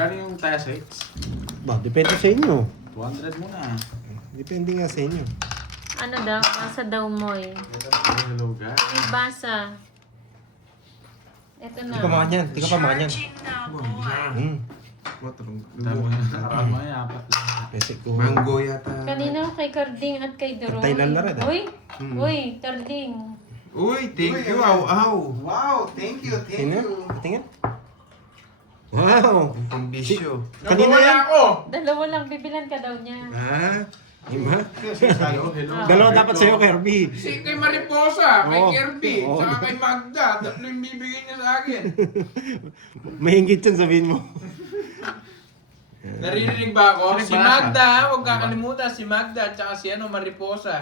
Magkano yung Taya 6? Ba, depende sa inyo. 200 muna. Depende nga sa inyo. Ano daw? Basa daw mo eh. Hello guys. May basa. Ito na. Hindi ka makanyan. Hindi ka pa makanyan. Tama na. Harap mo yan. Apat lang. Pese ko. Mango yata. Kanina kay Carding at kay Duroy. Thailand na rin, ah. Uy! Uy, Carding. Uy, thank you. Aw. Wow, thank you, thank Tingnan. you. Tingnan. Wow. Ang pambisyo. Kanina yan. Dalawa lang, bibilan ka daw niya. Ha? Ima? Hello, hello. Dalawa dapat sa'yo, Kirby. Si kay Mariposa, kay Oo. Kirby, Oo. saka kay Magda. Tatlo yung bibigyan niya sa akin. Mahingit yun, sabihin mo. Naririnig ba ako? Sino Si yung basa? Magda, huwag kakalimutan. Si Magda at saka si Mariposa.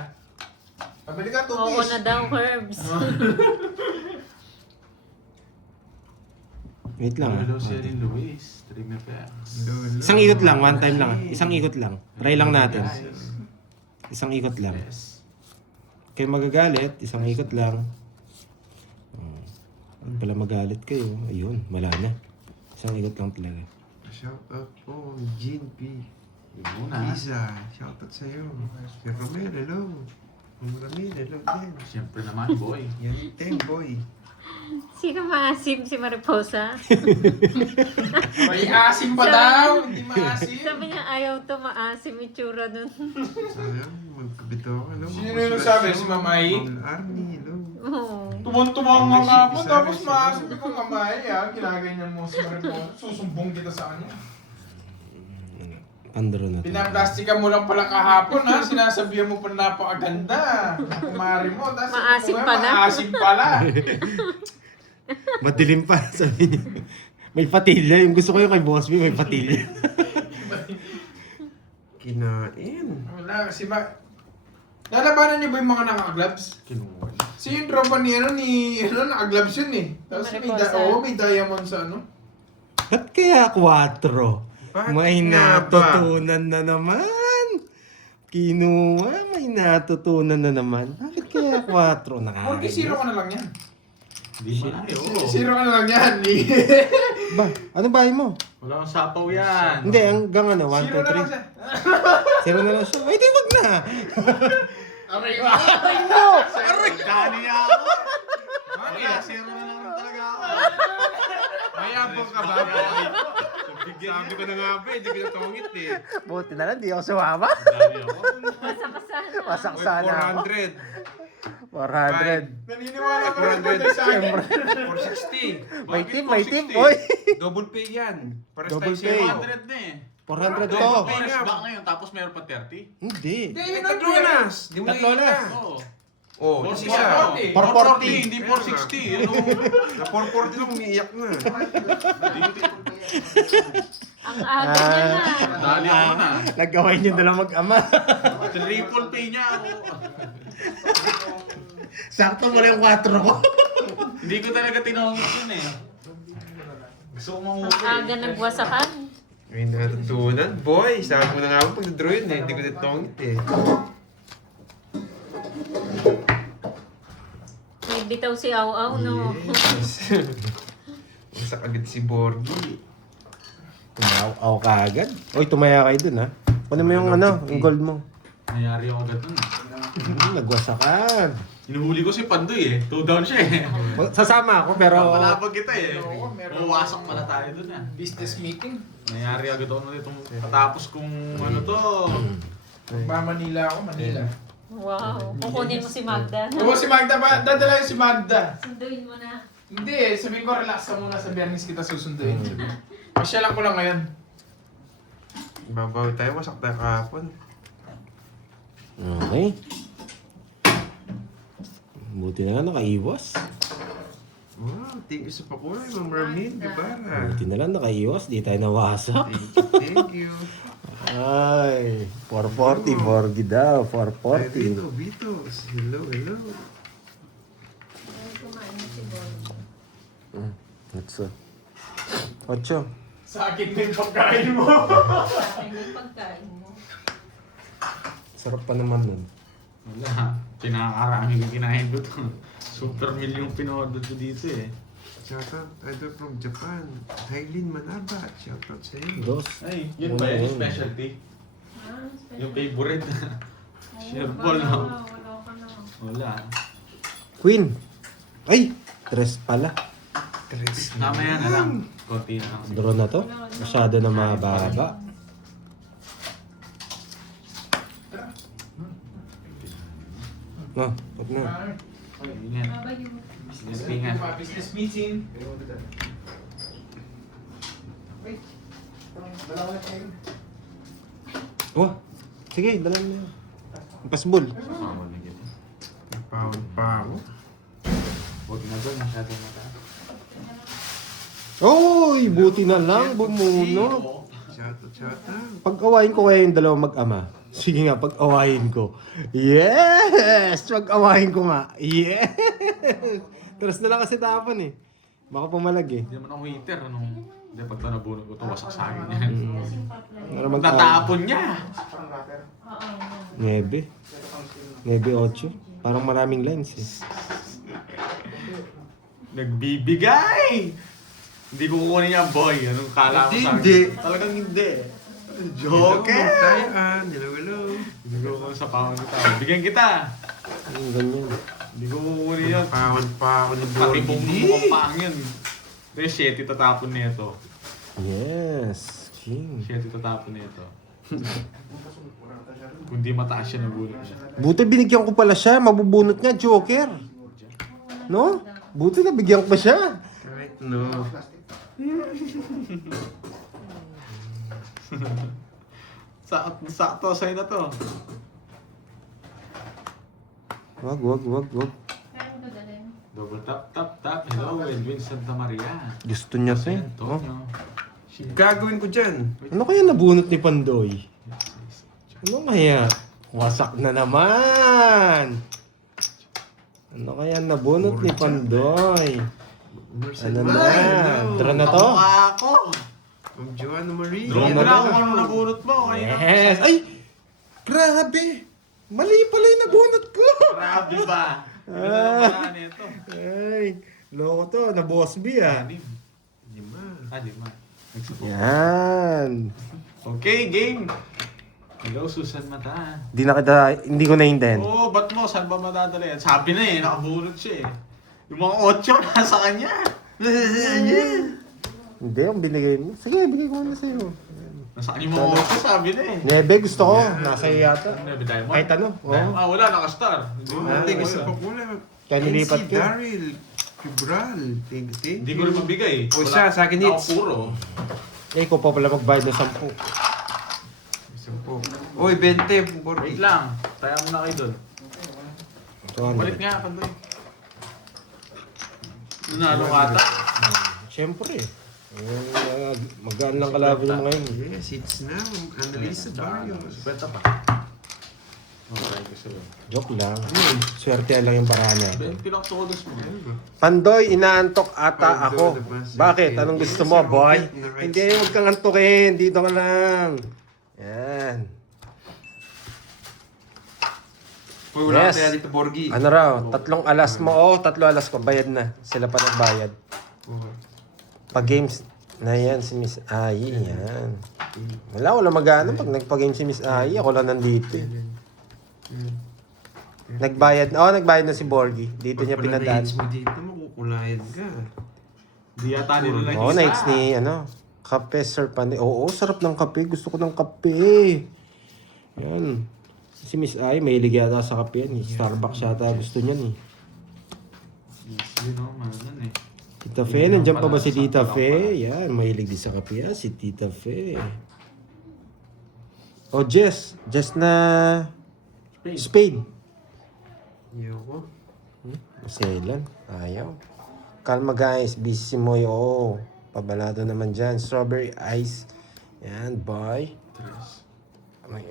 Pabili ka Oo na daw, Herbs. Wait lang. Hello, ah. si Erin Luis. Stream FX. Isang ikot lang, one time lang. Isang ikot lang. Try lang natin. Isang ikot lang. Yes. Kayo magagalit, isang ikot lang. Ano pala magalit kayo? Ayun, wala na. Isang ikot lang talaga. Shout out po, Jean P. Yun muna. Lisa, shout out sa'yo. Kay Romel, hello. Kay Romel, hello din. Siyempre naman, boy. Yan, ten boy. Sino maasim si Mariposa? May asim pa daw, hindi maasim. Sabi niya ayaw to maasim itsura nun. Sayang, magkabito ako, hello. Sino yung sabi? Si Mamay? Ma'am Army, hello. Oo. Tumuntubang nga nga po, Isa, tapos isa. maasim ko Mamay. Ginaganyan mo si Mariposa. Susumbong kita sa kanya. Andro na to. Pinaplastika mo lang pala kahapon ha, sinasabihan mo pa napakaganda. Kumari mo, tapos Maasim pala. Maasim pala. Madilim pa, sabi niya. May patilya. Yung gusto ko yung kay Boss B, may patilya. Kinain. Wala, kasi lalabanan niyo ba yung mga naka-gloves? Kinuha. Si yung tropa ni naka-gloves yun eh. Tapos Mariposa. may diamond sa ano. Ba't kaya 4? Bakit May nga ba? natutunan na naman. Kinuha, may natutunan na naman. Bakit kaya 4? Porque zero ka na lang yan. Hindi mo na. Zero ka na lang yan. Ba, ano bahay mo? Wala kang sapaw yan. Hindi, hanggang ano, 1, Zero na lang 2, siya. 3. Zero na lang siya. Ay, di, wag na. Aray ko. Ay, no. Dali ako. Kaya, zero na lang talaga ako. Mayabang ka ba? Sabi ko na nga ba, hindi ko natungit eh. Buti na lang, di ako sumama. Dali ako. Masakasana. Wasak Uy, sana ako. 400. 400. Naniniwala ko rin ba sa akin? 460. May Bakit tip, may 460? tip, boy. Double pay yan. Pares Double tayo pay. sa'yo. 200 na eh. 400 to. Double bonus back ngayon, tapos meron pa 30. Hindi. Hindi, Eh, yun ang tatlo nas. Di mo Tatlo nakikita. nas. Oo. Oh, 460. isa. 440, hindi 460. Ano? Na 440 lang, umiiyak na. Ang aga niya na. Dali ako na. Nagkaway niyo dala mag-ama. Triple pay niya ako. Sakto mo lang yung 4 ko. Hindi ko talaga tinawag yun eh. Gusto ko Ang mangupo aga eh. nagwasakan. May natutunan. Boy, sabi mo na nga ako pag-draw yun eh. Hindi ko natungit eh. May bitaw si Aw-Aw, no? Yes. Masak agad si Borgie. Tumaw ka agad. Oy, tumaya kayo dun, ha? Kunin mo yung ano, yung gold mo. Nangyari ako agad dun. Nagwasakan. Hinuhuli ko si Pandoy eh. 2 down siya eh. Sasama ako, pero... Palabag kita eh. Oo, meron. Uwasak pala tayo dun ah. Business meeting. Nangyari agad ako nito. Patapos kung ano to. Ba Manila ako, Manila. Wow. Kukunin mo si Magda. Oo, si Magda ba? Dadala yun si Magda. Sunduin mo na. Hindi eh, sabihin ko relax ka muna sa Biyernes kita susunduin. Pasya lang ko lang ngayon. Babawi tayo, masak tayo kahapon. Okay. Buti na lang nakaiwas. Wow, thank you sa pakulay, Ma'am Mermaid, Gabara. Buti na lang nakaiwas. Di tayo nawasak. Thank you. Ay, 440. Borgi daw. Ay, 440. Vito, Vitos. Hello, hello. Ay, kumain na si Boy. That's 8. Sa akin din pagkain mo. Sa akin yung pagkain mo. Sarap pa naman nun. Wala. Pinakarami yung kinain ko to. Super meal yung pinorder ko dito eh. Shoutout, idol from Japan. Hailin Manaba. Shoutout sa iyo. Dos. Ay, yun ba yun? Specialty? Yung favorite. Share ball, no? Wala ka na. Wala. Queen. Ay! Tres pala. Tres. Mamaya na lang. Konti na lang. Draw na to. Masyado na mababa. Ah, wag na. Ingat. Babay mo. Ingat. Business meeting. Oh, sige, dala mo yan. Pasbol. Pound pa ako. Huwag na doon. Masyadong mataas. Oy, buti na lang, bumunot. Shoutout. Pag-awayin ko kaya yung dalawang mag-ama. Sige nga, pag-awayin ko. Yes! Pag-awayin ko nga. Yes! Taras na lang kasi tapon eh. Baka pumalag eh. Hindi naman ako hater. Hindi, pag ito nabunod ko ito, wasak sa akin yan. Para mag Tatapon niya. Oo. 9. 9-8. Parang maraming lines eh. Nagbibigay! Hindi ko kukunin yan, boy. Anong kala ko sa akin? Hindi. Talagang hindi. Joker! Tayan. Hello, hello. Hindi ko kukunin sa pangon kita. Bigyan kita. Yung ganyan. Hindi ko kukunin yan. Pound pa ako ni Pati bong Borgi. pang yan. Hindi, 7 tatapon nito. Yes. King. 7 tatapon nito. Kung di mataas siya, nabunod siya. Buti binigyan ko pala siya. Mabubunot niya, Joker. No? Buti na bigyan ko pa siya. Kahit no. Sakto sa'yo na to. Wag. Kaya mo dadalhin. Double tap. Hello, Edwin Santa Maria. Gusto niya to eh. Oh. Antonio. Gagawin ko dyan. Ano kaya nabunot ni Pandoy? Ano kaya? Wasak na naman! Ano kaya nabunot ni Pandoy? Ano na? Draw na to? Ako! From Joanna Marie. Draw mo Ano na to? kung ano nabunot mo. Yes! Ay! Grabe! Mali pala yung nabunot ko! Grabe ba? Ah. Ano ito? Ay! Loko to, na Boss B ah. Lima. Di ba? Yan! Okay, game. Hello, Susan Mata. Hindi ko naintindihan. Oo, ba't mo? Saan ba madadala yan? Sabi na eh, nakabunot siya eh. Yung mga 8 nasa kanya. Hindi, ang binigay mo. Sige, bigay ko na sa'yo. Nasa kanya yung mga 8, sabi na eh. Nebe, gusto ko. Nasa iyo yata. Ano ba, Diamond? Kahit ano. Oo. Wala, nakastar. Hindi Oh, mo- hindi wala. gusto ko pula. Kaya nilipat NC ko. Daryl. Fibral. Thank you. Hindi ko rin mabigay. O siya, sa akin hits. Ako puro. Eh, ikaw pa pala magbayad ng 10. Gusto ko. Oy, 20. Wait lang. Taya mo na kayo doon. Balik 200. nga, Pandoy. Nanalo ka ata. Siyempre. Magaan lang kalaban mo ngayon. Yes, it's now. Annalisa Barrios. Kwenta pa. Okay, gusto mo. Joke lang. Swerte lang yung paraan natin. 20 lang todos mo. Pandoy, inaantok ata ako. Bakit? Anong gusto mo, boy? Hindi, huwag kang antukin. Dito ka lang. Yan. Uy, wala Yes. kaya dito, Borgi. Ano raw? 3 alas mo. Oo, 3 alas ko. Bayad na. Sila pa nagbayad. Oh. Pag games na yan, si Miss Ai. Yan. Wala magana pag nagpa-game si Miss Ai. Ako lang nandito eh. Nagbayad na si Borgi. Dito niya pinadaan. Pag mo dito, makukulayan ka. Di yata nila Oo, nights ni, kape, Sir Panday. Oo, sarap ng kape. Gusto ko ng kape. Yan. Si Miss Ai, mahilig yata sa kape yan. Starbucks yata gusto niyan eh. Easy no, manan eh. Tita Fe, nandiyan pa ba si Tita Fe? Yan, mahilig din sa kape yan, si Tita Fe. Oh, Jess. Jess na Spade. Yoko. Selan. Ayaw. Kalma guys, busy si Moy. Oo. Pabalado naman dyan. Strawberry ice. Yan, boy. Aray.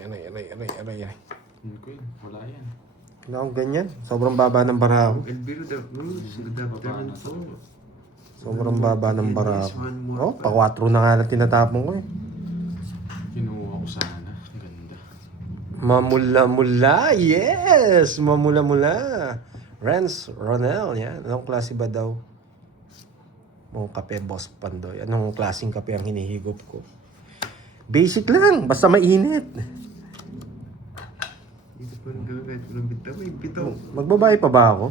Queen, wala yan. Wala akong ganyan. Sobrang baba ng baraho. Elviro the Cruz. Good afternoon po. Sobrang baba ng baraho. One more Oh, pa-4 na nga lang tinatapon ko eh. Kinuha ko sana. Ang ganda. Mamula-mula. Yes! Mamula-mula. Renz Ronel. Yan. Anong klase ba daw? O kape, Boss Pandoy. Anong klaseng kape ang hinihigop ko? Basic lang, basta mainit. Dito pa rin gagawin. Walang bitaw. May bitaw. Magbabae pa ba ako?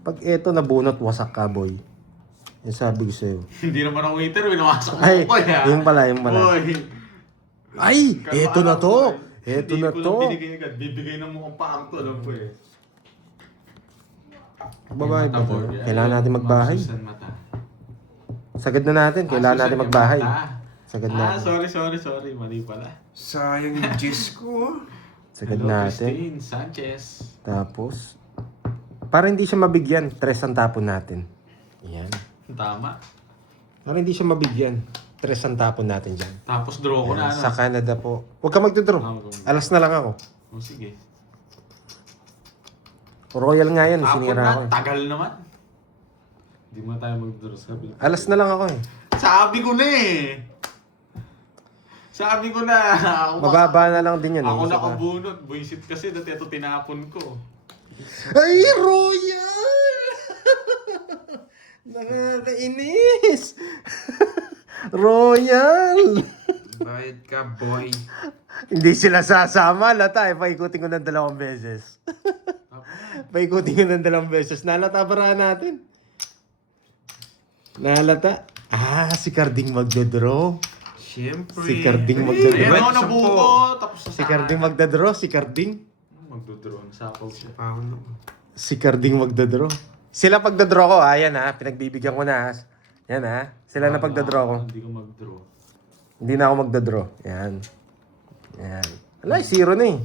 Pag eto nabunot, wasak ka, boy. Yung sabi ko sa'yo. Hindi naman ang waiter, winawasak mo Ay, ko ya. yung pala, yung pala. Boy. Ay, eto na to. Eto na Hindi ko to. lang binigay agad. Bibigay ng mukhang parang to. Alam ko eh. Magbabae pa to. Boy, Kailangan natin magbahay. Masusan mata. Sagad na natin. Kailangan Masusan natin yung magbahay. mata. Sagad Ah, natin. sorry. Mali pala. Sayang yung Diyos ko. Sagad Hello, natin. Christine Sanchez. Tapos, para hindi siya mabigyan, 3 ang tapon natin. Yan. Tama. Para hindi siya mabigyan, 3 ang tapon natin dyan. Tapos draw ko na Yan, ano. sa Canada po. Huwag ka magdodraw. Alas na lang ako. Oh, sige. Royal nga yan, Tapon sinira ko. na. Tagal naman. Hindi mo na tayo mag-draw. Sabi. Alas na lang ako eh. Sabi ko na eh. Sabi ko na. Mababa na lang din yan. Ako Isa pa. nakabunot. Buisit kasi dati ito tinapon ko. Ay, Royal! Nakakainis! Royal! Bayad ka, boy. Hindi sila sasama. Lata eh. Paikutin ko ng 2 beses. Paikutin ko ng 2 beses. Nalata para natin. Nalata. Ah, si Carding magdodraw. Siyempre. Si Carding Ayan magdodraw. ako nabuko. Tapos sa Si Carding magdodraw. Si Carding. Magdodraw. Sapaw siya. Paano? Si Carding magdodraw. Sila pagdodraw ko. Ayan ha. Pinagbibigyan ko na. Yan ha. Sila na pagdodraw ko. Hindi ko mag-draw. Hindi na ako magdodraw. Yan. Yan. Alay, 0 na eh.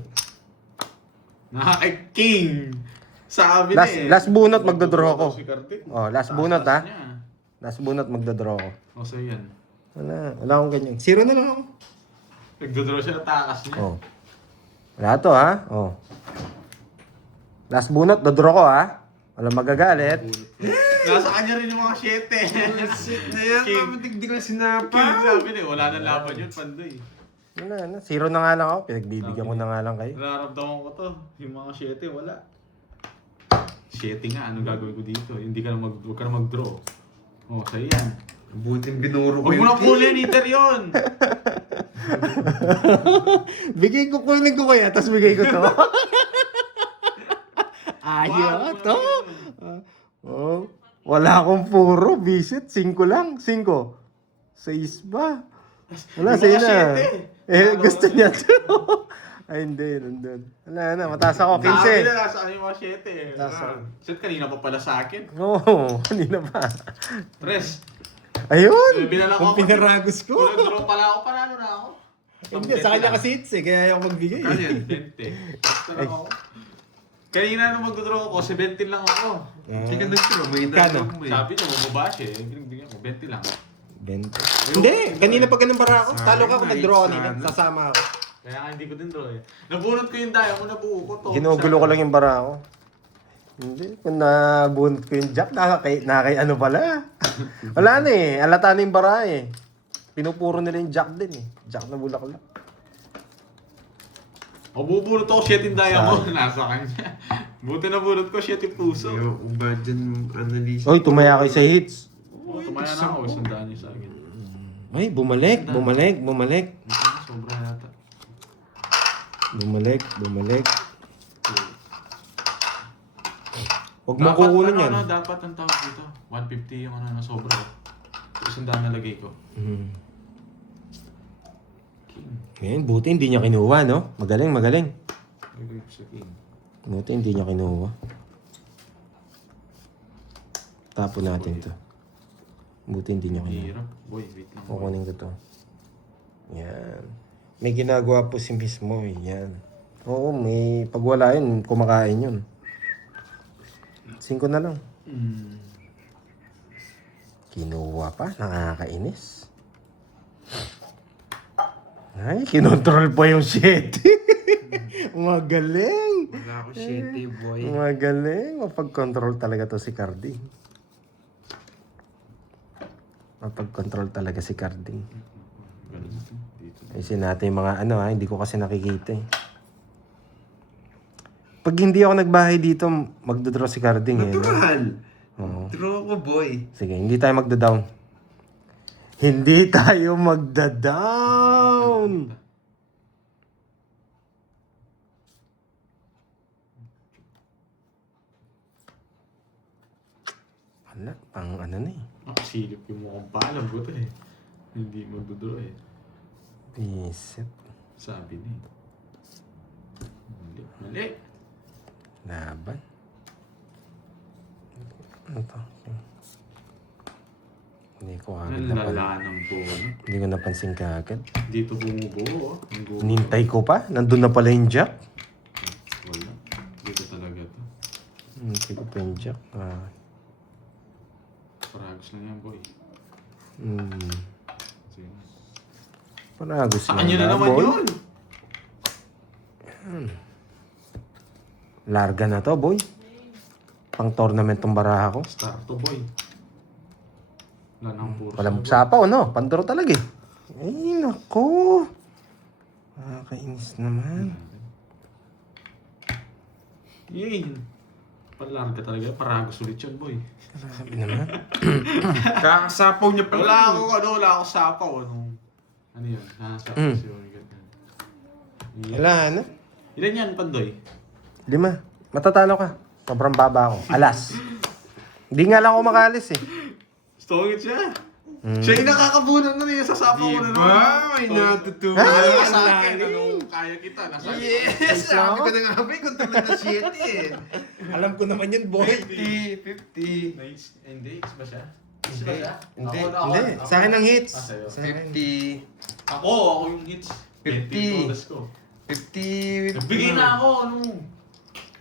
King! Sabi na eh. Last bunot magdodraw ako. Si Carding. Oh, last bunot ha. Niya. Last bunot magdodraw ako. O, so yan. Wala akong ganyan. 0 na lang ako. Nagdodraw siya ng takas niya. Oh. Wala to ha. Oh. Last bunot, dodraw ko ha. Walang magagalit. Nasa kanya rin yung mga 7. Shit na yan. King. King. Hindi ko na sinapa. King sabi na eh. Wala nang laban yun, Pandoy. Wala na. 0 na nga lang ako. Pinagbibigyan ko na nga lang kayo. Nararamdaman ko to. Yung mga 7, wala. 7 nga, anong gagawin ko dito? Hindi ka na huwag ka na mag-draw. Oh, sa'yo yan. Buting binuro ko Huwag mo na kulin, Eater yun! Bigay ko, kunin ko kaya, tapos bigay ko to. Ayaw to. Oh, wala akong puro, visit. 5 lang. 5. 6 ba? Wala, Yung sa'yo mga na. 7. Gusto niya to. Ay, hindi. Nandun. Wala na, mataas ako. Sabi 15. na, nasa yung mga 7. Nasa- Shit, kanina pa pala sa akin. Oo, kanina pa. Tres. Ayun! Binala ko Kung ako. pinaragos ko. Kung nag-draw pala ako, panalo na ako. Hindi, sa kanya kasi hits eh, kaya ayaw magbigay. Kano yan? 20. Basta lang ako. Kanina nung mag-draw ako, 17 lang ako. Sige, nagturo. May Kano? inanong mo eh. Sabi niya, bumaba siya eh. Binigyan ko, 20 lang. 20. Hindi, kanina pa ganun para ako. Talo ka kung nag-draw kanina. Sana. Sasama ako. Kaya nga hindi ko din draw eh. Nabunot ko yung daya ko, nabuo ko to. Ginugulo ko lang yung bara ako. Hindi, kung nabunot ko yung jack, nakakay ano pala. Wala na eh, alata na yung bara eh. Pinupuro nila yung jack din eh. Jack na bulaklak. O bubunot ako, shit yung daya ko. Nasa kanya. Buti nabunot ko, shit yung puso. Yo, ubad dyan analysis. Oy, tumaya kayo sa hits. Oo, tumaya na ako. Sandaan niyo sa akin. Ay, bumalik. Sobra yata. Bumalik. Huwag mo kukunin yan. Dapat ang tawag dito. 150 yung na sobra. Sandaan na lagay ko. King. Ngayon, buti hindi niya kinuha, no? Magaling. Lagay ko sa king. Buti hindi niya kinuha. Tapon natin to. Buti hindi niya kinuha. Hirap. Boy, wait lang. Kukunin ko to. Yan. May ginagawa po si mismo eh. Yan. Oo, may pag wala yun, kumakain yun. 5 na lang. Kinuha pa. Nakakainis. Ay, kinontrol pa yung 7. Magaling. Wala ako shitty, boy. Magaling. Mapag-control talaga to si Carding. Mapag-control talaga si Carding. Ayusin natin yung mga ano ha, hindi ko kasi nakikita eh. Pag hindi ako nagbahay dito, magdodraw si Carding eh. No? Natural. Oo. Draw ko, boy. Sige, hindi tayo magda-down. Hindi tayo magda-down! Wala, pang ano na eh. Nakasilip yung mukhang paalam ko to eh. Hindi magdudro eh. Isip. Sabi ni. Mali. Mali. Laban. Ano to? Hindi ko agad Ang lala ng bono. Hindi ko napansin kaagad. Dito bumubuo. Ang gulo. Nintay ko pa. Nandun na pala yung jack. Wala. Dito talaga to. Nintay ko pa yung jack. Paragos lang yan, boy. Sige. Paragos Sa kanya na naman boy. yun! Larga na to, boy. Pang tournament tong baraha ko. Star to, boy. Wala nang puro Walang boy. sapaw, no? Pandoro talaga eh. Ay, nako. Nakakainis naman. Yay! Palarga talaga. Paragos ulit yun, boy. Sabi naman. Kakasapaw niya pa. Wala ako sapaw. Ano yun? Sapaw si Oregon. Wala na. Ilan yan, Pandoy? 5. Matatalo ka. Sobrang baba ako. Alas. Hindi nga lang ako makalis eh. Stongit siya. Siya yung nakakabunan na niya sa sapaw Di ko na ba? May natutuwa. Kaya sa akin, kaya kita. Nasa Yes! Sabi ko na nga ba, control na 7 eh. Alam ko naman yun, boy. 50. Nice. Hindi, X ba siya? Hindi. Sa akin ang hits. sa'yo. Sa akin. 50. Ako yung hits. 50. 20 todas ko. 50. Nagbigay na ako,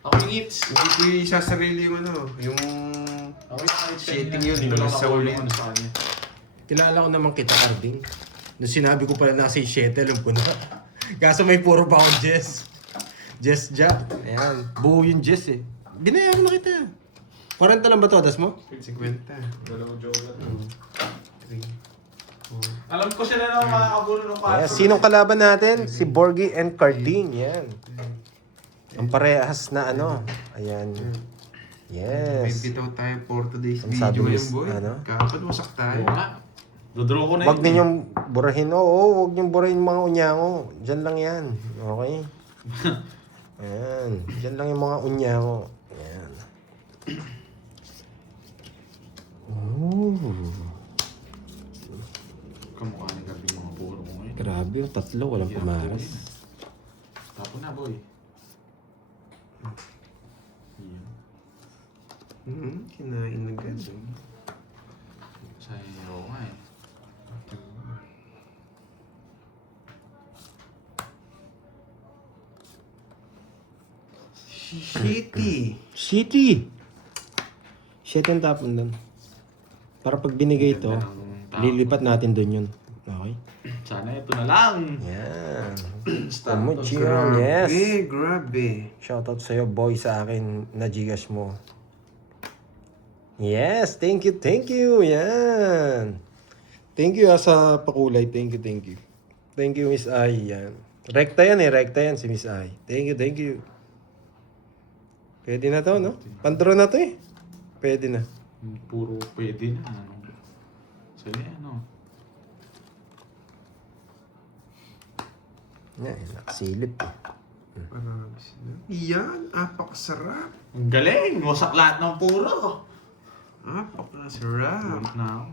Ako yung hits. Hindi ko isasarili yung ano, yung... Ako yung Shitting yun, hindi ko lang sa uli. Sa kanya. Kilala ko naman kita, Carding. Nung sinabi ko pala nasa 7, alam ko na. Kaso may puro pa akong Jess. Jess Jack. Ayan. Buo yung Jess eh. Binayaran na kita. 40 lang ba to, das mo? 50. Dalawang joker. Alam ko sila na makakabuno ng Yeah, sinong kalaban natin? Si Borgie and Carding. Yan. Ang parehas na ano. Ayan. May Yes. bitaw tayo for today's Ang video sabi ngayon, ni- boy. ano? Kapat wasak tayo. Oo nga. Dodraw ko na Huwag ninyong burahin. Oo, huwag ninyong burahin yung mga unyango. Diyan lang yan. Okay? Ayan. Diyan lang yung mga unyango. Ayan. Ooh. Kamukha ng gabi mga puro ko ngayon. Grabe, 3 walang pumaras. Tapo na, boy. Yan. Kinain agad. Sa'yo nga eh. Shitty. City! Shit yung tapon doon. Para pag binigay ito, Ganda ng tao. lilipat natin doon yun. Okay? Sana ito na lang. Yan. Start to. Kumuchiyon, yes. Grabe. Shoutout sa'yo, boy, sa akin na Gcash mo. Yes, thank you, thank you. Yan. Thank you sa pakulay. Thank you, thank you. Thank you, Miss Ai. Yan. Rekta yan eh, rekta yan si Miss Ai. Thank you, thank you. Pwede na to, no? Pandro na to eh. Pwede na. Puro pwede na. Ano. Sige, ano. Yan, nakasilip eh. Parang yan, apakasarap. Ang galing! Wasak lahat ng puro. Apakasarap. Bunt na ako.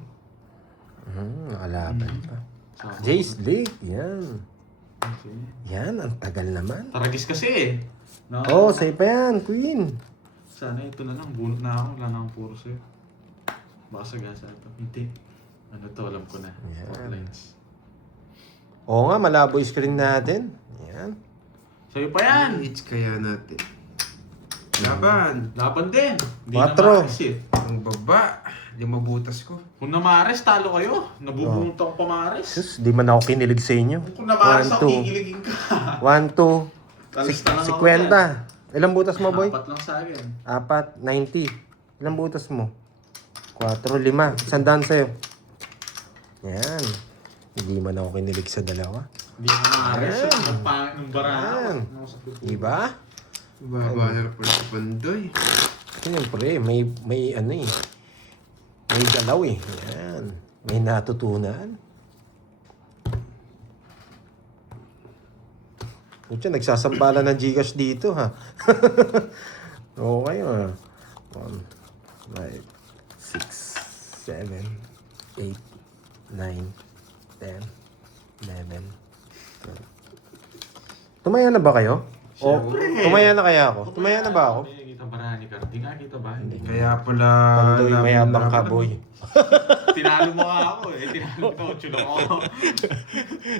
Nakalaban pa. Sabi Jace Lake, yan. ko, sige. Yan, ang tagal naman. Taragis kasi eh. No? Oh, sa'yo pa yan, Queen. Sana ito na lang. Bunot na ako. Wala na akong puro sa'yo. Baka sagasa ito. Hindi. Ano to? Alam ko na. Yan. Outlines. Oo nga, malabo yung screen natin. Yan. Sa'yo pa yan! It's kaya natin. Laban. Laban din. Hindi Quatro. na maris eh. Ang baba. Limabutas ko. Kung namares, talo kayo. Nabubunot ako pamares. Sus, di man ako kinilig sa inyo. Kung namares 1, ako, 2. kikiligin ka. 1, 2. Talista lang ako yan. 50. Ilang butas mo, boy? 4 lang sa akin. 4, 90. Ilang butas mo? 4, 5. Sandaan sa'yo. Yan. Hindi man ako kinilig sa dalawa. Hindi mo namares. Ayan. Nung bara Ayan. ako. Diba? Baba na pala sa pandoy. Siyempre, may ano eh. May galaw eh. Yan. May natutunan. Pucha, nagsasambala ng Gcash dito ha. Okay ha. 1, 5, 6, 7, 8, 9, 10, 11, 12. Tumaya na ba kayo? O, tumaya na kaya ako? Tumaya na ba ako? Kita ba na ni Carl? Di nga kita ba? Hindi. Kaya pala... Pandoy, mayabang ka, boy. Tinalo mo nga ako eh. Tinalo ko, tsulo ko.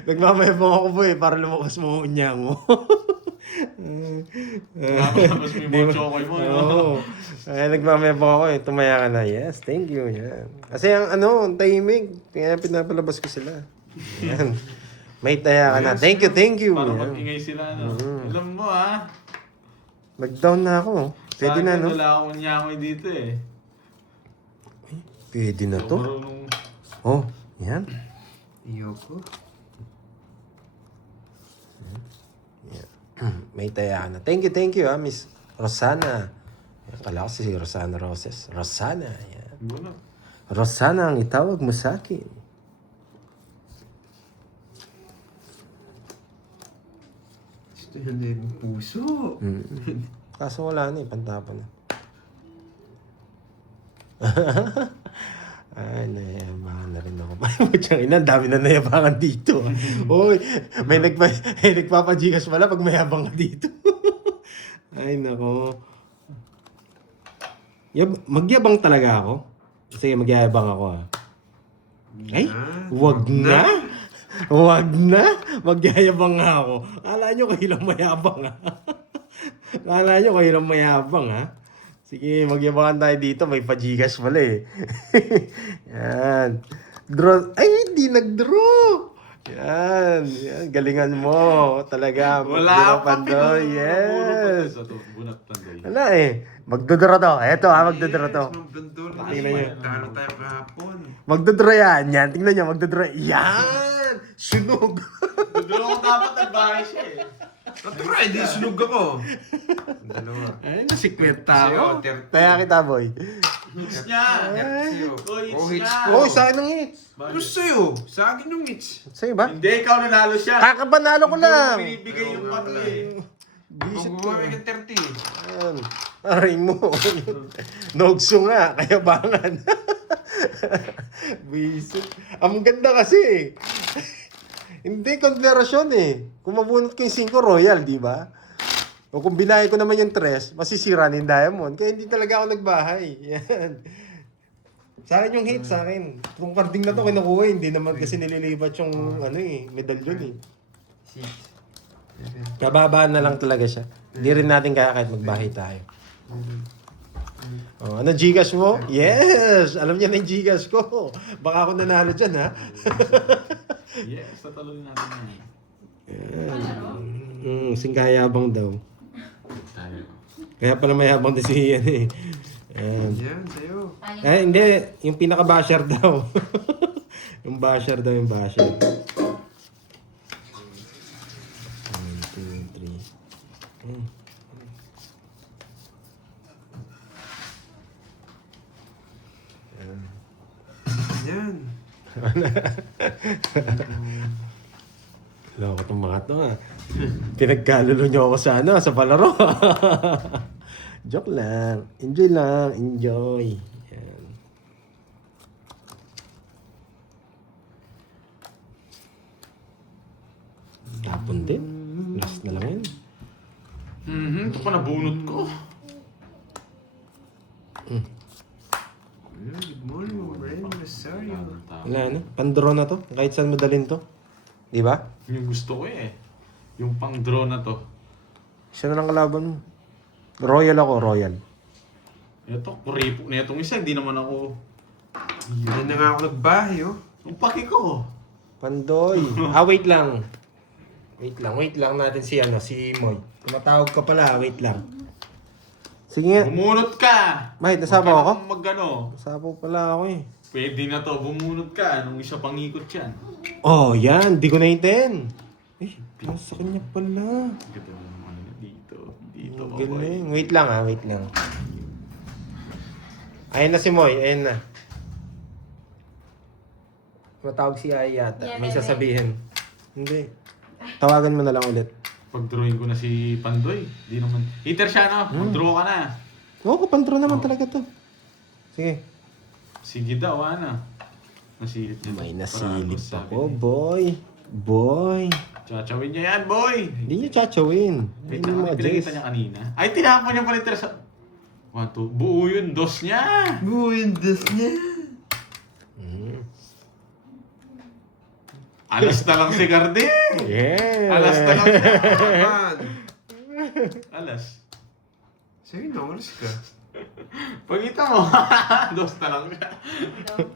Nagmamayabang ako, boy, para lumakas mo ang unya mo. Tapos may mga chokoy mo. Oo. Ay, nagmamayabang ako eh. Tumaya ka na. Yes, thank you. Yan. Kasi ang ang timing. Kaya pinapalabas ko sila. Yan. May taya ka na. Thank you. Para Yan. mag-ingay sila. No? Alam mo ah. Nag-down na ako. Pwede na, no? Wala akong nyamoy dito eh. Pwede na to. Marunong... Oh, yan. Iyoko. May taya ka na. Thank you, Miss Rosana. Kala ko si Rosana Roses. Rosana, yan. Bunot. Rosana ang itawag mo sa akin. Gusto niya na yung puso. Kaso wala na eh, pantapon na. Ay, nayabangan na rin ako. Putsang ina, dami na nayabangan dito. Uy, may nagpapajigas pala pag mayabang ka dito. Ay, nako. Magyabang talaga ako. Sige, magyayabang ako ah. Ay, wag na. Wag na. Magyayabang nga ako. Kala nyo kayo lang mayabang ha. Kala nyo kayo lang mayabang ha. Sige, magyabangan tayo dito. May pajigas pala eh. Yan. Draw. Ay, hindi nag-draw. Yan. Galingan mo. Talaga. Wala pa. Pandoy. Yes. Bunot Pandoy. Wala eh. Magdodra to. Eto magdodra to. Yes, Bandol. Tingnan niyo. Talo tayo kahapon. Magdodra yan. Yan. Tingnan niyo. Magdodra. Yan. Sunog. Doon ako dapat nagbahay siya eh. Natry, di sunog ako. Dalawa. Ay, nasikwenta Sa'yo, ako. 30. Kaya kita, boy. Hits niya! Sa'yo. Oh, hits Oh, hits niya! ko. Oh, sa akin ng hits. Ano sa'yo? Sa akin yung hits. Sa'yo ba? Hindi, ikaw nanalo siya. Kakapanalo ko lang. Binibigay yung pati eh. Bisit Kung ko. bumami ka 30. Ayan. Aray mo. Nogso nga. Kaya bangan. Bisit. Ang ganda kasi. Hindi, konfederasyon eh. Kung mabunot ko yung 5 royal, di ba? O kung binahay ko naman yung 3, masisira ni Diamond. Kaya hindi talaga ako nagbahay. Yan. Sa akin yung hit, sa akin. Kung carding na to kinukuha, hindi naman kasi nililipat yung medalyon eh. 6. Kababaan na lang talaga siya. Hindi rin natin kaya kahit magbahay tayo. Oh, ano Gcash mo? Yes! Alam niya na yung Gcash ko. Baka ako nanalo dyan, ha? Yes, tatalunin natin yan. Singkayabang daw. Tayo. Kaya pala mayabang din si yan eh. Ayan. Yan, sa'yo. Eh, hindi. Yung pinaka-basher daw. Yung basher daw, yung basher. 1, 2, 3. Yan. Loko itong mga to ha. Pinagkalulo niyo ako sa sa palaro. Joke lang. Enjoy lang. Enjoy. Yan. Tapon din. Last na lang yun. Ito pa nabunot ko. Good morning, my friend. Rosario. Wala na. Pandro na to. Kahit saan mo dalhin to. Di ba? Yung gusto ko eh. Yung pang draw na to. Siya na lang kalaban mo. Royal ako, royal. Ito, kuripok na itong isa. Hindi naman ako... Yan na nga ako nagbahay, oh. Yung paki ko. Pandoy. Wait lang. Wait lang natin si si Moy. Tumatawag ka pala, wait lang. Sige nga. Bumunot ka! Bakit, nasapaw ako? Magano. Nasapaw pala ako eh. Pwede na to, bumunot ka. Nung isa pang ikot yan. Oh, yan. Di ko naintin. Eh, nasa kanya pala. Ganda na naman dito. Dito, Galing. Wait lang wait lang. Ayun na si Moy, ayun na. Matawag si Ai yata. Yeah, May bebe. sasabihin. Hindi. Tawagan mo na lang ulit. Pag-drawing ko na si Pandoy, di naman. Hater siya, no? Mag-draw ka na. Oo, kapantro naman talaga to. Sige. Sige daw, ano? Nasilip niya. May Paragos, nasilip sabi ako, niya. boy. Boy. Tsachawin niya yan, boy! Hindi niya chachawin. Wait Hindi lang, mo ano pinakita adjust. niya kanina? Ay, tinapon niya pala yung sa... 1, 2, buo yun, dos niya! Buwindas niya. Mm. Alas na lang si Garde! Yeah. Alas na lang siya! Man. Alas. Sa'yo na, oras ka. Pagkita mo, dos na lang siya.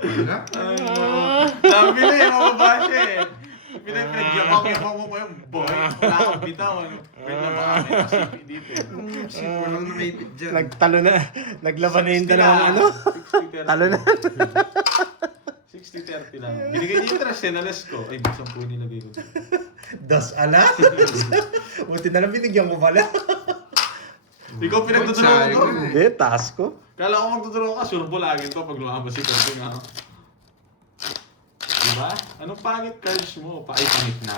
Wala. Sabi na yung mababa siya eh. Pinagyamak-yamak mo pa yung boy. Wala kang bitaw, ano? Wait na baka may nasipi dito. Siguro lang nakaipit dyan. Nagtalo na. Naglaban na yung 60 dalawang lang. ano. 60-30. Talo na. 60-30 lang. Binigay niyo yung trust, sinalas ko. Ay, buksan po yung nilagay ko. Das ala. Buti na lang binigyan ko pala. Ikaw pinagduduro ko. Hindi, task ko. Kala ko magduduro ka, sure po lagi to pag lumabas si Kante nga. Diba? Anong pangit cards mo? Ay, pangit na.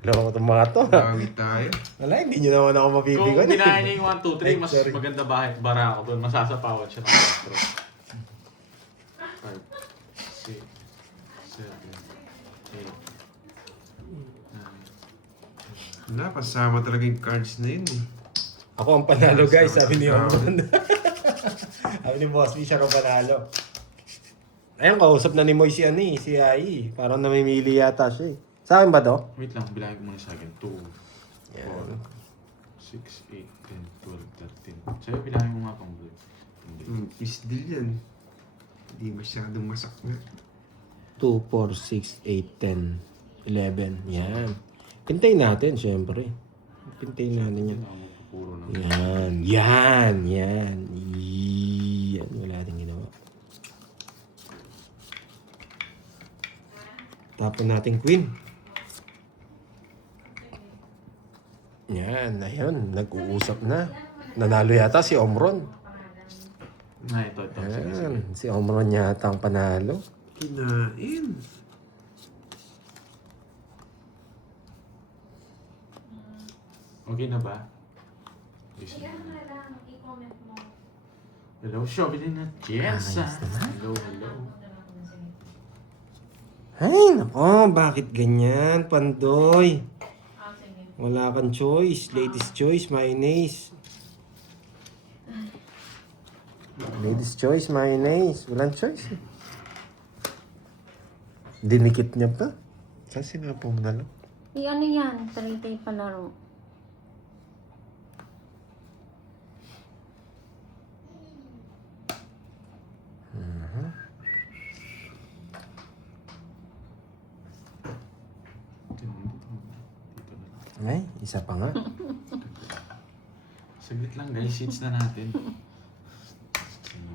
Loko ko itong mga to. Tawag tayo. Wala, hindi nyo naman ako Kung mapipigan. binaya niya yung 1, 2, 3, mas Sorry. maganda bara ako doon. Masasapawan siya ng 4. 5, 6, 7, 8, 9. Wala, kasama talaga yung cards na yun eh. Ako ang panalo guys, sabi ni Amron. Sabi ni Boss B, siya ang panalo. Ayun, kausap na ni Moy si Ani, si Ai. Parang namimili yata siya eh. Sa akin ba to? Wait lang, bilangin ko muna sa akin. 2, Yan. 4, 6, 8, 10, 12, 13. Sa'yo, bilangin mo nga pang blue. Hindi. Isdil yan. Hindi masyadong masak na. 2, 4, 6, 8, 10, 11. Yan. Pintayin natin, syempre. Pintayin natin yan. Hindi na ako magpupuro ng... Yan. Yan. Yan. Yan. Wala ating ginawa. Tapon natin queen. Yan. Ayun. Nag-uusap na. Nanalo yata si Omron. Ah, ito. Sige, sige. Yan. Si Omron yata ang panalo. Kinain. Okay na ba? Listen. Hello, Shobin na Jensa. Hello, hello. Ay, nako. Bakit ganyan, Pandoy? Ah, sige. Wala kang choice. Ladies' choice, mayonnaise. Ladies' choice, mayonnaise. Walang choice. Eh. Dinikit niya pa. Saan sinapo mo na lang? Ano yan? 3-day palaro. Dito na. Ay, isa pa nga. Saglit lang guys, seats na natin.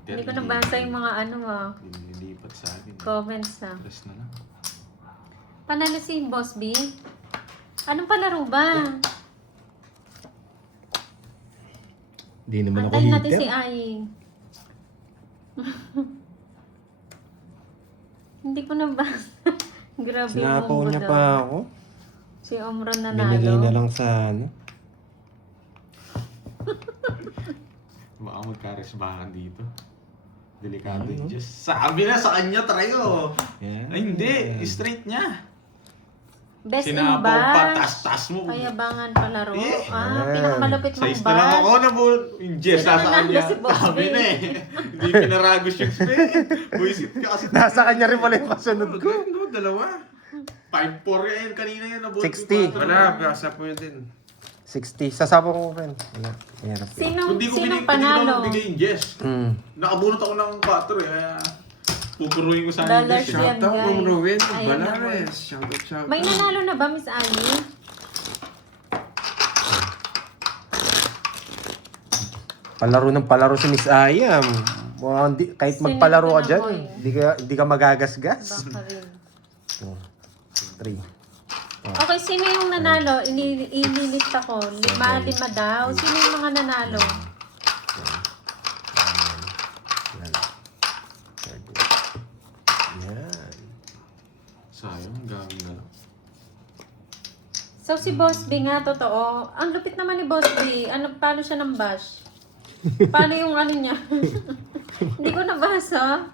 Hindi ko nabasa yung mga Lilipat sa akin. comments na. Press na lang. Panalo si Boss B? Anong palaro ba? Di naman ako Antayin natin si hitter. Ai. Hindi ko nabasa. Grabe yung Sinapaw mumbo niya daw. pa ako. Si Omron Binigay na nanalo. lang sa ano. Baka magkaresbahan dito. Delikado yung Diyos. Sabi na sa kanya, tayo. Yan. Ay, hindi. Straight niya. Best in Sinapaw pa, batch. tas-tas mo. Payabangan palaro. Eh. Pinakamalupit mong Size na lang ako batch. na po. Yung Jess Sino nasa nanalo kanya. si Boss Sabi B? na eh. Hindi pinaragos yung spin. Buisit ka kasi. Nasa kanya rin pala yung kasunod ko. No, dalawa. 5-4 yan. Kanina yan. Nabuhat 60. Wala, basa po yun din. 60. Sasabong ko rin. Wala. Mahirap yun. Sinong panalo? Bigay yung Jess. Nakabunot ako ng 4 eh. Kaya pupuruin ko sana yung Dollars Jess. yan. Shoutout guys. Ma'am Rowen. Ayun Balares. Shoutout. May nanalo na ba, Miss Ali? Palaro ng palaro si Miss Ayam. Kahit Sino magpalaro ka ka na, dyan, boy? hindi ka magagasgas. Baka rin. 3. Okay, sino yung nanalo? Ililista ko. 5 daw. Sino yung mga nanalo? Sayang, gabi na lang. So si Boss B nga, totoo. Ang lupit naman ni Boss B. Paano siya ng bash? Paano yung ano niya? Hindi ko nabasa.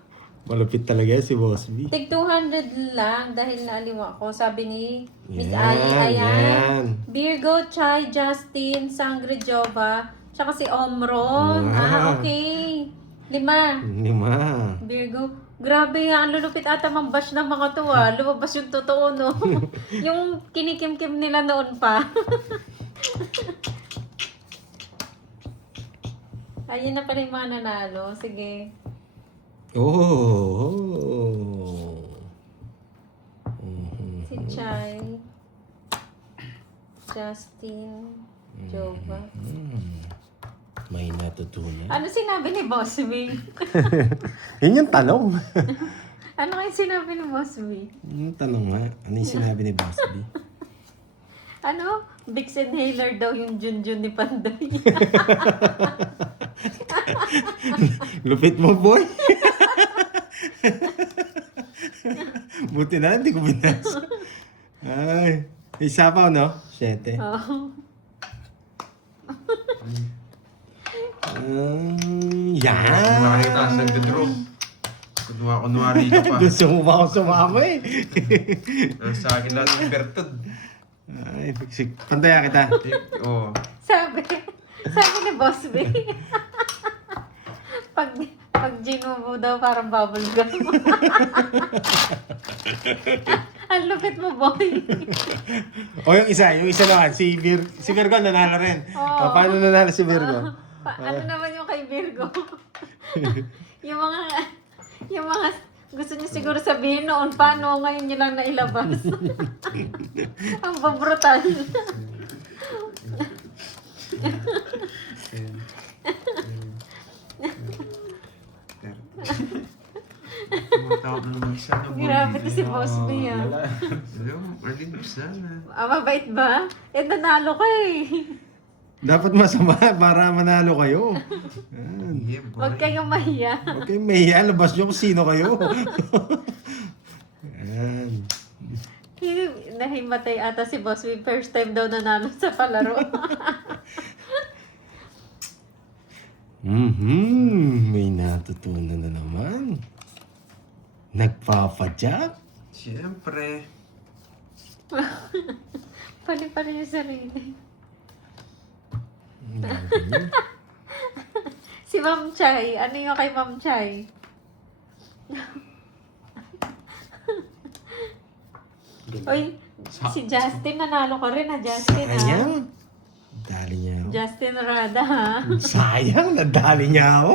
Malupit talaga yan si Boss B. Tig 200 lang dahil naaliw ako. Sabi ni Miss Yan, Ali. yan. Ayan. Virgo, Chai, Justin, Sangre Jova, tsaka si Omron. Wow. Okay. 5. 5. Virgo. Grabe nga, ang lulupit ata mambash ng mga to Lumabas yung totoo, no? Yung kinikim-kim nila noon pa. Ayun na pala yung mga nanalo. Sige. Oh. Si Chai, Justin, Jova. May natutunan. Ano sinabi ni Boss B? Yun yung tanong. Ano kayo sinabi ni Boss B? Yung tanong nga. Ano yung sinabi ni Boss B? Ano? Vicks inhaler daw yung Junjun ni Pandoy. Lupit mo, boy. Buti na lang, hindi ko binasa. Ay. Isa pa, no? 7. Oo. Yan. Makakita sa nagdodrop. Kunwari ka pa. Gusto mo ba ako sumama eh? Sa akin lang ng bertod. Ay, pantaya kita. Oo. Sabi ni Boss B. pag ginubo daw parang bubble gum. Ang lupit mo, boy. O yung isa naman, si Virgo nanalo rin. Oo. O, paano nanalo si Virgo? Ano naman yung kay Virgo? yung mga gusto niyo siguro sabihin noon, paano ngayon niyo lang nailabas? Ang babrutal. Tumatawag na naman isa na Grabe to si Boss B, ah. Hello, Marlene Usana. Mabait ba? Nanalo ka eh. Dapat masama para manalo kayo. Yan. Yeah, boy. Huwag kayong mahiya. Huwag kayong mahiya, labas nyo kung sino kayo. Yan. Nahimatay ata si Boss B. First time daw nanalo sa palaro. May natutunan na naman. Nagpapadyak. Siyempre. Pali-pali yung sarili. Si Ma'am Chai. Ano yung kay Ma'am Chai? Uy, si Justin nanalo ka rin, ha? Justin, ha? Sayang. Nadali niya ako. Justin Rada, ha? Sayang, nadali niya ako.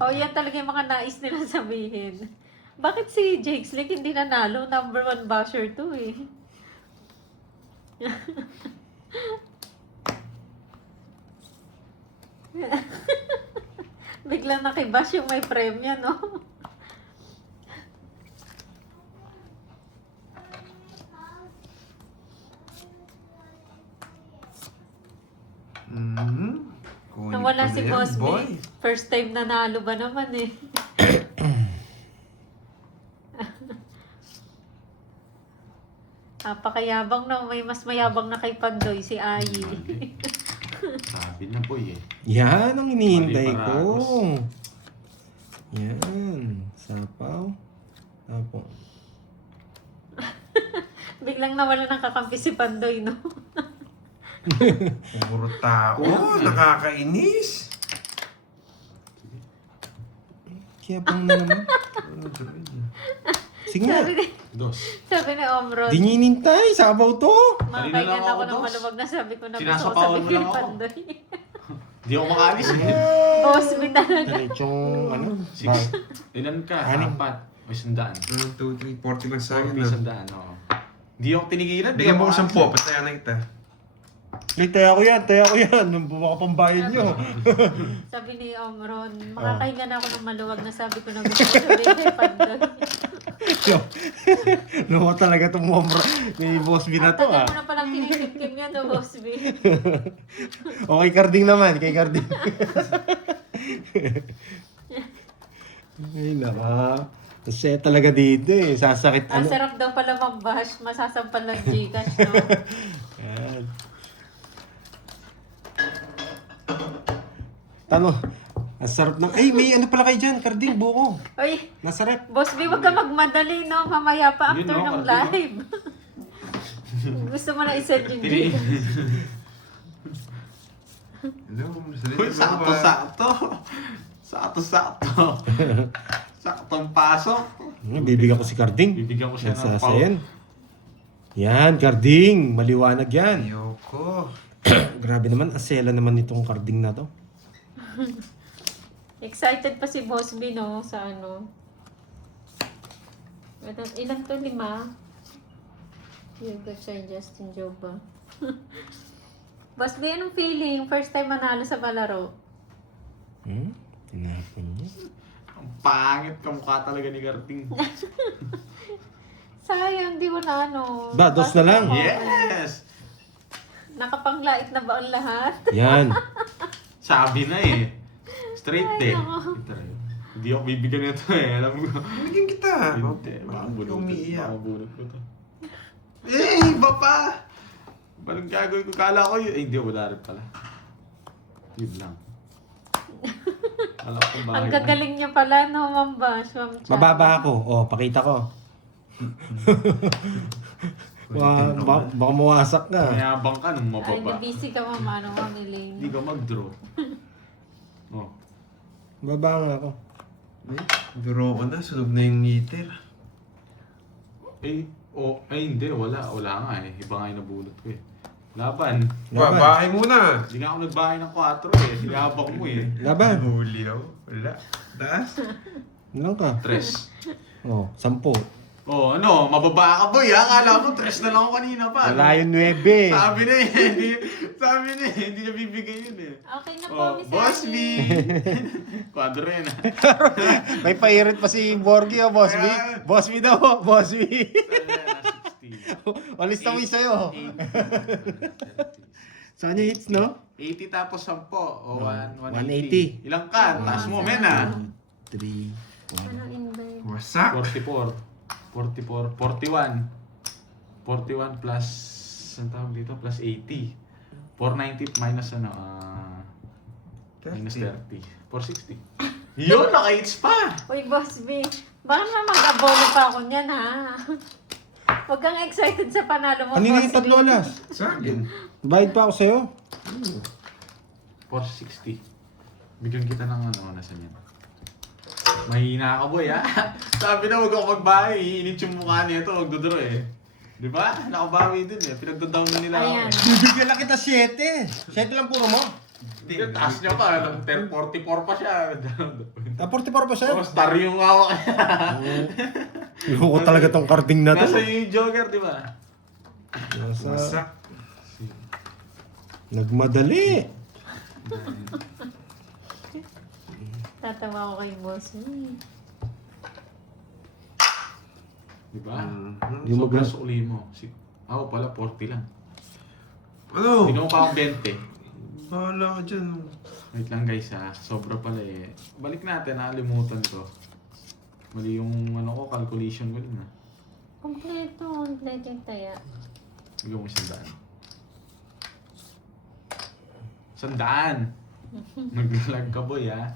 Oh, yan talaga yung mga nais nila sabihin. Bakit si Jake Slick hindi nanalo? Number 1 basher to, eh. Biglang nakibash yung may premya, no? Kunin Nawala ko si na yan, Boss B. boy. First time nanalo ba naman, eh? Napakayabang na. May mas mayabang na kay Pandoy, si Ayi. Sabi na po eh. Yan ang hinihintay Mali ko. paragos. Yan. Sapaw. Tapos. Biglang nawala ng kakampi si Pandoy, no? Puro tao. Nakakainis. Kaya pang na naman. Sige nga. Sabi ni Omron, Di niya inintay. Sabaw to. makapahinga lang na ako ako, ng boss. maluwag na sabi ko na gusto ko Sinasapawan sabi mo kay lang ako. Pandoy. Di ako makaalis eh. Boss, may talaga. Diretsong ano. Six. Ilan ka? Anim. 4. May sandaan. 1, 2, 3, 40 lang sa akin. May sandaan, oo. Di ako tinigilan. di Bigyan ako mo ko makaalis. 10, patayan na kita. Ay, taya ko yan. Nung bumaka pambayad nyo. Sabi ni Omron, makakahinga na ako ng maluwag na sabi ko na gusto ko sabihin kay Pandoy. Luwa talaga itong momra. May boss B na to Tagal ah. mo na palang kinikim-kim niya to, Boss B. O kay Carding naman. Kay Carding. Ay naka. Kasi talaga dito eh. Sasakit Ang ano. sarap daw pala mag-bash, masasampal ng Gcash, no? Yan. Tano. Ang sarap ng... Ay, may ano pala kayo dyan. Karding, buko. Uy, Nasa rep. Boss B, wag ka magmadali, no? Mamaya pa Yun, after no, ng kasi, live. Gusto mo na isend yung Tini. Gcash. Hello, Uy, sakto-sakto. Sakto-sakto. Saktong pasok. Bibigyan ko si Karding. Bibigyan ko siya Yan ng sa yan. Yan, Karding. Maliwanag yan. Ayoko. Grabe naman, asela naman itong Karding na to. Excited pa si Boss B, no? Sa ano. Ilan to? 5? Hugo siya, Justin Job ba? Boss B, anong feeling? First time manalo sa palaro. Tinapon niya. Ang pangit kamukha talaga ni Karding. Sayang, di mo na ano. Ba, dos na lang. Yes! Nakapanglait na ba ang lahat? Yan. Sabi na eh. Straight Ay, eh. nako. Hindi ako bibigyan nito eh. Alam mo. Bigyan kita. Hindi. Baka bunot ko. Umiiyak. Baka bunot ko to. Eh! Iba pa! Balang gagawin ko. Kala ko yun. Eh, hindi. Wala rin pala. Yun lang. Wala akong bahay. Ang gagaling niya pala, no, Ma'am Bash, Ma'am Chan. Mababa ako. O, pakita ko. Baka mawasak ka. Mayabang ka nung Ay, mababa. busy ka, Ma'am, ano, Ma'am Elaine. Hindi ka mag-draw. Oh. Baba nga ako. Draw ko na, sunog na yung meter. Eh, hindi. Wala nga eh. Iba nga yung nabulot ko eh. Laban. Laban. Bahay muna. Hindi nga ako nagbahay ng 4 eh. Sinabang mo eh. Laban. Huli ako. Wala. Taas. Ilan ka? 3. O, 10. Oh, ano? Mababa ka boy ha? Akala mo 3 na lang ako kanina pa. Wala yung 9. Sabi na eh. Sabi na eh. Hindi niya bibigay yun eh. Okay na po, Oh, Miss Boss B! Abby. Kwadro rin ah. May pairit pa si Borgie o Boss B. Boss B daw, Boss B. Walis na mo sa'yo. Saan yung hits, no? 80 tapos 10. O 180. 180. Ilang ka? Taas mo, men ah. 3, Anong invite? Wasak. 44. 41 plus, ang tawag dito? Plus 80. 490 minus ano? Minus 30. 460. Yun, naka-hits pa! Uy, Boss B, baka naman mag-abono pa ako niyan, ha? Huwag kang excited sa panalo mo, kanina Boss yung B. 3 alas. Sa akin. Bayad pa ako sa'yo. 460. Bigyan kita ng ano, nasan yan? Mahina ka boy ha? Sabi na huwag ako magbahay, iinit yung mukha nito, huwag dodoro eh. Di ba? Nakabawi din eh, pinagdodown na nila Ayan. ako. Bibigyan lang kita 7. 7 lang puro mo. Hindi, taas niya pa, 1044 pa siya. 44 pa sa'yo. Oh, star yung hawak niya. Loko talaga tong Karding na to. Nasa yung Joker, di ba? Wasak. Nagmadali. Tatawa ko kay Boss B. Di ba? Yung Sobrang mag- sukli mo. Ako pala, 40 lang. Ano? Hindi mo pa akong 20. Bahala ka dyan. Wait lang guys ha, sobra pala eh. Balik natin, nakalimutan ko. Mali yung ano ko, calculation ko din ha. Kompleto yung taya. Bigyan mo 100. 100! Naglalag ka boy ha.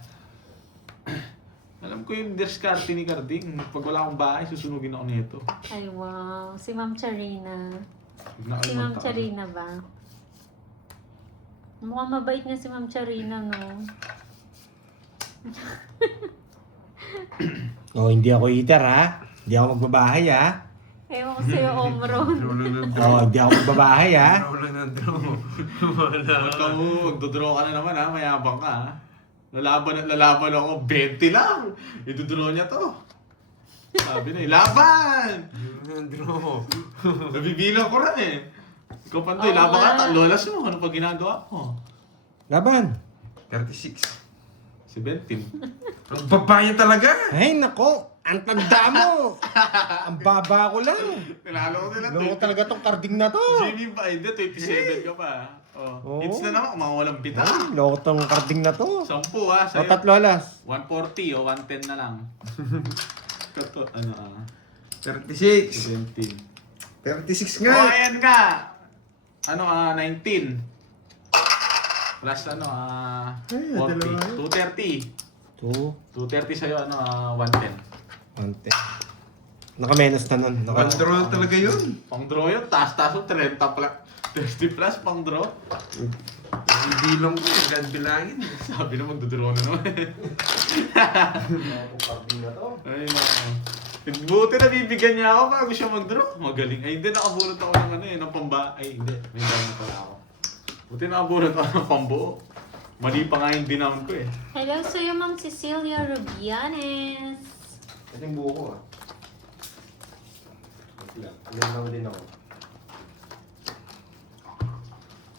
Alam ko yung diskarte ni Karding. Pag wala akong bahay, susunugin ako nito. Ay, wow. Si Ma'am Charina. Huwag na Si kayo Ma'am magtaka. Charina ba? Mukhang mabait niya si Ma'am Charina, no? Oh, hindi ako eater ha. Hindi ako magbabahay ha. Ewan ko sa'yo, Omron. Draw lang ng draw. Oh, hindi ako magbabahay ha. Draw lang ng draw. Wala. Huwag ka mo, magdodraw ka na naman ha, mayabang ka ha. Lalaban ako, 20 lang! Idodraw niya to. Sabi na, laban! Draw. Nabibilang ko rin eh. Ikaw Pandoy, Oo laban nga. ka, lolas mo, ano pa ginagawa mo? Laban. 36. 17. Ang babae talaga. Ay, nako. Ang tanda mo. Ang baba ko lang. Tinalo ko nila, Loko talaga tong Karding na to. Jimmy pa, hindi, 27 ka pa. Oo. Hits na naman, mga walang pita. Ay, loko tong Karding na to. 10 ha, O, sa'yo. 3 alas. 140 o 110 na lang. Kato, ano 36. 17. 36 Oh, nga. ayan nga! Ano 19. Plus ano, Ay, 40. dalawa. 230. 2, 230 sa'yo, ano, 110. 110. Naka-menos na nun. One draw na talaga yun. Pang draw yun, taas-taas yung 30 plus. 30 plus pang draw. Hindi lang ko, agad bilangin. Sabi na magdodraw na naman. Ay, naku. Buti na bibigyan niya ako bago siya mag-draw. Magaling. Ay, hindi, nakabulot ako ng ano eh, ng pamba. Ay, hindi. May dami pala ako. Buti nakabulot ako ng pambuo. Mali pa nga yung dinown ko eh. Hello sa'yo, Ma'am Cecilia Rubianes. Ito yung buho ko Ilan din ako.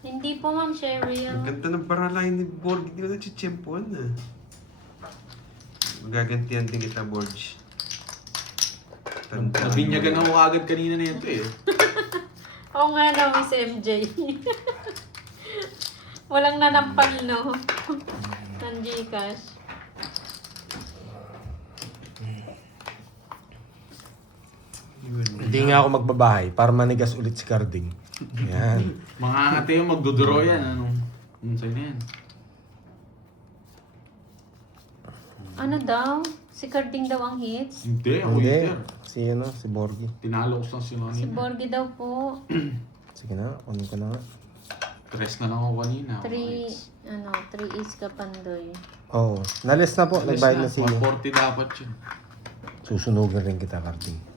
Hindi po, Ma'am Sherry. Ang ganda ng paralayan ni Borg. Hindi ko nagsitsempuan na. Magagantihan din kita, Borg. Nabinyagan ako agad kanina na ito eh. Oo nga daw, Miss MJ. Walang nanampal, no? Ng Gcash. Hindi nga ako magbabahay para manigas ulit si Carding. Yan. Mga ate yung magdodraw yan. Anong sa'yo na yan? Ano daw? Si Carding daw ang hits? Hindi, ako Hindi. hitter. Si Borgie. Tinalo ko sa sino Si kanina. Borgie daw po. Sige na, kunin ko na nga. Tres na lang ako kanina. 3 is kapandoy. Oo. Nalis na po. Nagbayad na si 140 dapat yun. Susunugan rin kita, Carding.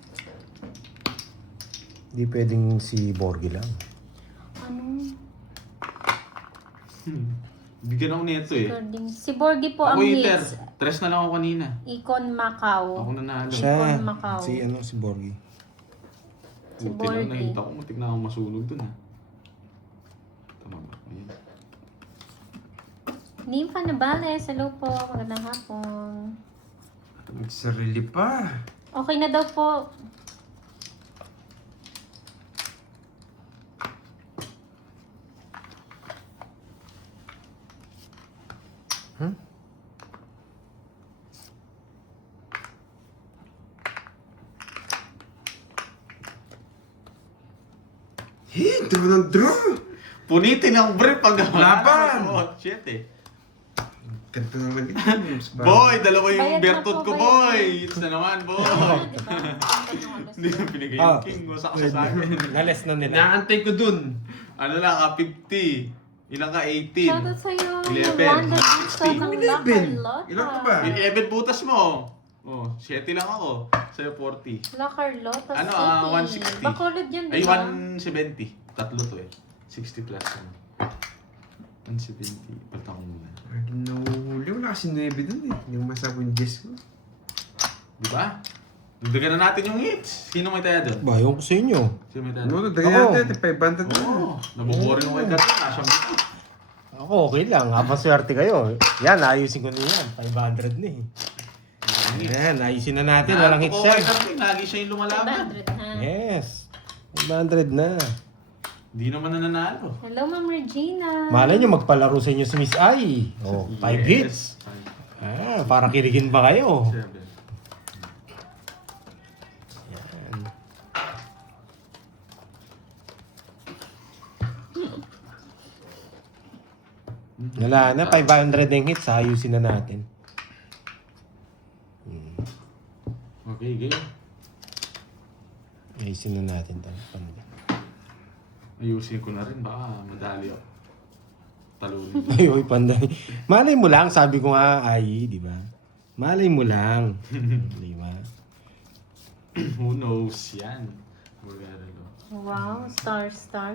Hindi pwedeng si Borgie lang. Ano? Bigyan ako nito eh. Carding. Si Borgie po Ako ang hitter. hits. Tres na lang ako kanina. Icon Macau. Ako nanalo. Siya. Icon Macau. Si Borgie. Si Buti lang Borgie. nakita ko. Matik na ako masunog dun ha. Tama ba? Ayan. Nympha Navales, hello po. Magandang hapon. Nagsarili pa. Okay na daw po. Draw ng draw. Punitin ang brief pag Laban! Oh, shit eh. Ganito naman ito. Boy, dalawa yung Bayad na bertot po, ko, bayad. boy. It's na naman, boy. Diba? Hindi mo pinigay Ah. yung king. Wasak ka sa akin. Nalis na nila. Naantay ko dun. Ano lang ka, 50. Ilang ka, 18. Shoutout sa'yo. 11, Yolanda 16. Dito ng 11. La Ilan ka ba? Carlota. Ebet butas mo. Oh, 7 lang ako. Sa'yo 40. La Carlota Ano, City. 160. Bacolod yan, Ay, diba? 170. Tatlo to eh. 60 plus. Ano. 170. Palta ko muna. Huli. Wala kasi 9 dun eh. Hindi mo masabi yung Jess ko. Di ba? Dagdagan na natin yung hits. Sino may taya doon? Bayon ko sa inyo. Sino may taya Ano, doon? dagyan Ako. natin. 500 na. Oo. Nabuboring ako kay Gato. Nasyang dito. Ako, okay lang. Habang swerte kayo. Yan, ayusin ko na yan. 500 na eh. Yan, ayusin na natin. Walang hits yan. yan. Lagi siya yung lumalaban. 500 na. Yes. 500 na. Hindi naman nananalo. Hello, Ma'am Regina. Malay nyo, magpalaro sa inyo si Miss Ai. Oh, 5 hits. Ah, para kiligin ba kayo? 7. Yan. Wala na, 500 yung hits. Ayusin na natin. Okay, game. Ayusin na natin ito. Ayusin ko na rin. Baka madali ako. Talunin. Ay, oy, panday. Malay mo lang, sabi ko nga, ay, di ba? Malay mo lang. Di ba? Who knows yan? Magagalo. Wow, star,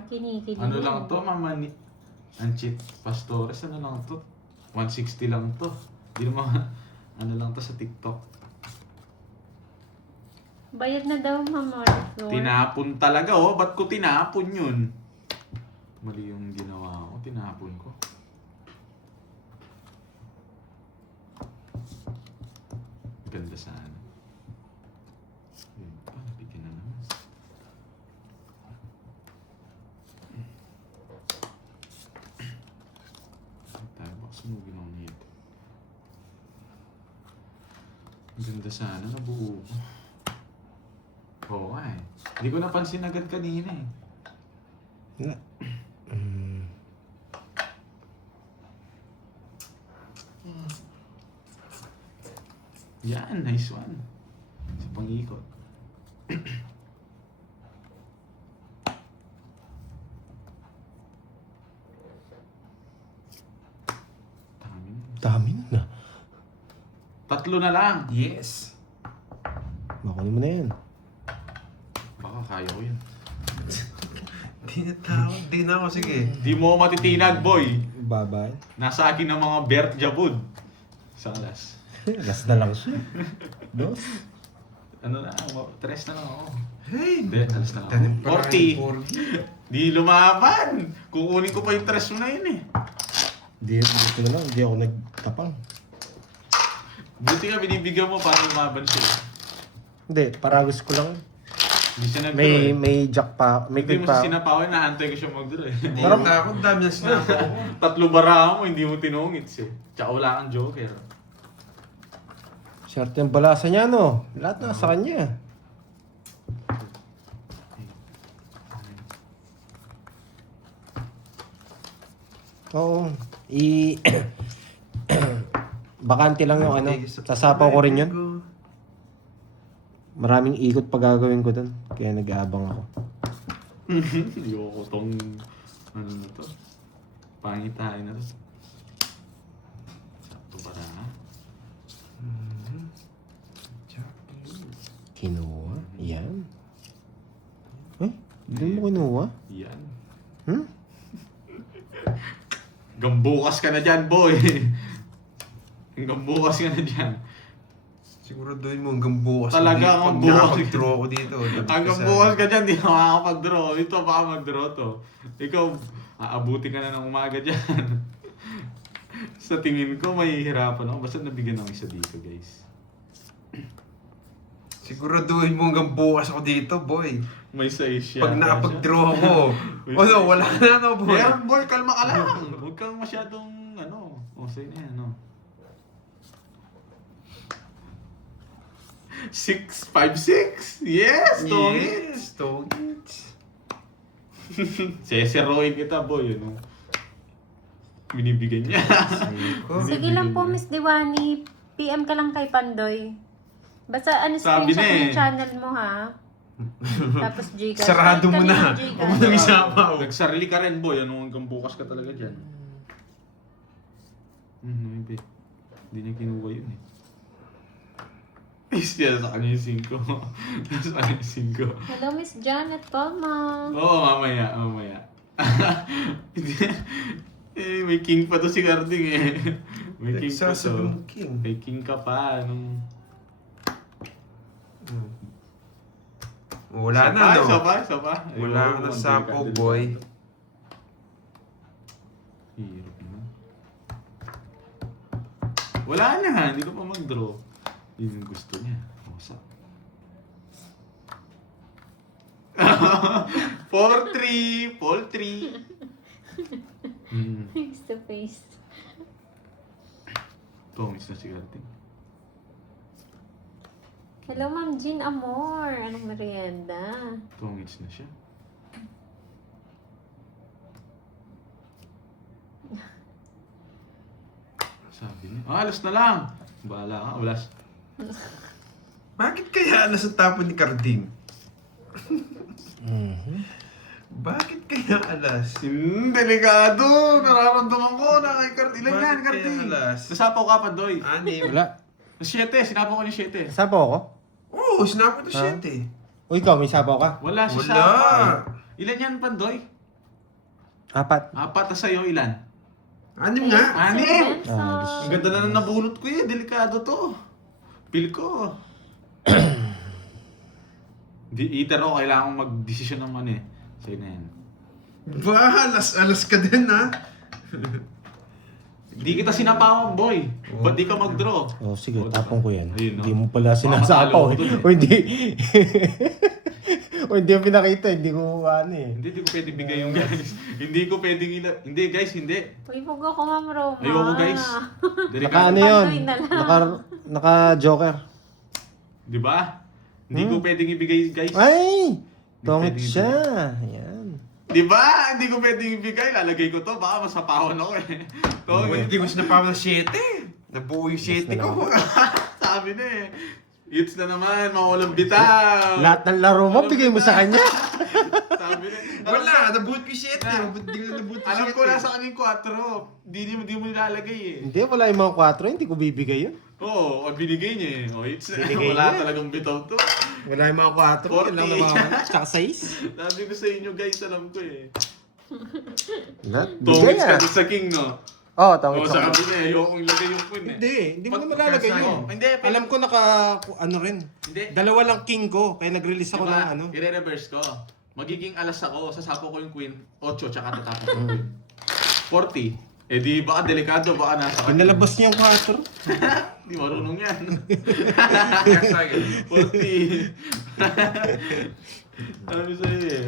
kinikilig. Ano lang to, Mama ni... Anchit Pastores, ano lang to? 160 lang to. Di naman, ano lang to sa TikTok. Bayad na daw, Ma'am Arthur. Tinapon talaga, oh. Ba't ko tinapon yun? Mali yung ginawa ko. Tinapon ko. Ganda sana. Yun pa, nabigyan na naman. Tayo, baka sunugin ako nito. Ang ganda sana, nabuo ko. Oo nga eh. Hindi ko napansin agad kanina eh. Wala. Mm. Yan, nice one. Sa pang-ikot. Dami na. Dami na. Tatlo na lang. Yes. Makunin mo na yan. Baka kaya ko yun. Di na ako, sige. Di mo matitinag, boy. Babay. Nasa akin ang mga Bert Jabud. Sa alas. Last na lang siya. Dos. Ano na, tres na lang ako. Hey! Hindi, alas na lang Tanim ako. pa 40. Di lumaban. Kukunin ko pa yung tres mo na yun eh. Dito na lang. Hindi ako nagtapang. Buti nga binibigyan mo para lumaban siya. Hindi, paragos ko lang. Hindi siya nag-draw eh. May jack pa. May Hindi queen mo pa. siya sinapawin, naantay ko siya mag-draw eh. Hindi na ako, dami na sinako ko. Tatlo bara mo, hindi mo tinungits eh. Tsaka wala kang joker. Swerte ang balasa niya, no? Lahat na sa kanya. Oo. Bakante lang yung ano. Sasapaw ko rin yun. Maraming ikot pa gagawin ko dun. Kaya nag-aabang ako. Ayoko tong, ano na to. Pangitahin na to. Sakto bara ha? Kinuha? Yan. Eh? Hindi mo kinuha? Yan. Hmm? Gambukas ka na dyan, boy. Gambukas ka na dyan. Siguraduhin mo hanggang bukas. Talaga Pag hanggang bukas. nakapag-draw ako dito. Hanggang bukas ka dyan, di ka makakapag-draw. Ito, baka mag-draw to. Ikaw, aabuti ka na ng umaga dyan. Sa tingin ko, mahihirapan ako. Basta nabigyan ng isa dito, guys. Siguraduhin mo hanggang bukas ako dito, boy. May size siya. Pag nakapag-draw ako, ano, wala na no, boy. Meron, boy, kalma ka lang. Huwag kang masyadong, ano, sa'yo na yan, no. 6, 5, 6. Yes, Tony. Yes, Tongits. Seseroin kita, boy, ano. Binibigyan niya. Sige lang po, Miss Diwani. PM ka lang kay Pandoy. Basta Sabi screenshot na mo eh. yung channel mo, ha? Tapos Gcash. Sarado mo na. Gcash. Huwag mo nang isama. Nagsarili ka rin, boy. Ano, hanggang bukas ka talaga dyan. Hindi. Hindi niya kinuha yun eh. Siya sa kanya yung 5. Sa kanya yung 5. Hello, Miss Janet Palma. Oo, mamaya. May king pa to si Carding eh. May king pa Sasabi to. mo, King. May king ka pa. Anong... Wala na, no? Isa pa. Wala ka na sapo, boy. Hirap naman. Wala na, hindi ko pa mag-draw. Yun yung gusto niya. Kausap. 4-3! Poultry! Face to face. 2 minutes na si Carding. Hello, Ma'am Jean Amor. Anong merienda? 2 minutes na siya. Sabi niya, alas na lang! Bahala ka, alas. Bakit kaya alas ang tapon ni Carding? Bakit kaya alas? Delikado! Nararamdaman ko na kay Carding. Ilan yan, Bakit Carding? kaya alas? Nasapaw ka pa, Doy. Anim. Wala. 7, sinapaw ko ni 7. Sapaw ako? Oo, sinabi ko 7. O ikaw, may sapaw ka? Wala siya Wala. sapaw. Ilan yan, Pandoy? 4. 4, tas sa'yo ilan? Anim nga. Anim! Benson. Ang ganda na nabunot ko eh. Delikado to. Feel ko. Either ako kailangan kong mag-desisyon ng ano eh. Sa'yo na yan. Ba, alas ka din, ha? Di kita sinapawan, boy. Ba't di ka mag-draw? Oh, sige, O, tapong ko yan. Ayun, no? Hindi mo pala sinasapaw matalo eh. ko dun eh. O hindi. O hindi yung pinakita, hindi ko ano eh. Hindi ko pwede bigay yung guys. Hindi ko pwedeng Hindi guys, hindi. Uy, huwag ako, Ma'am Roma. Ayoko guys. Naka ano yun? Pandoy na lang. Naka joker. Di ba? Hindi ko pwedeng ibigay, guys. Ay! pwedeng Tongit siya. Ayan. Di ba? Hindi ko pwedeng ibigay. Lalagay ko to. Baka masapawan ako eh. Tongit. Hindi ko sinapaw ng 7. Nabuo yung 7 ko. Sabi na eh. Hits na naman. Mawalang bitaw. Lahat ng laro mo, bigay mo sa kanya. Sabi na. Wala, nabuot ko yung 7. Hindi ko nabuot yung 7. Alam ko na sa kaning 4. Di mo nilalagay eh. Hindi, wala yung mga 4. Hindi ko bibigay yun. Oo, binigay niya eh. O, hits na. Binigay Wala niya. talagang bitaw to. Wala yung mga 4. Yun lang 40. naman. Tsaka 6. Sabi ko sa inyo guys, alam ko eh. Lahat. Tongits Bigay ka ah. sa king, no? Oo, O, tongit sa sa kabila eh. Ayokong ilagay yung queen eh. Hindi mo Pag- na malalagay pagkasama. yun. Hindi, pero- Alam ko ano rin. Hindi. Dalawa lang king ko, kaya nag-release ako Diba, ng ano. i-reverse ko. Magiging alas ako, sasapo ko yung queen, 8, tsaka tatapos ko yung queen. 40. Eh di baka delikado, baka nasa kanya. Pinalabas niya yung 4. Di marunong yan. Kasa yun. 40. Sabi sa'yo eh.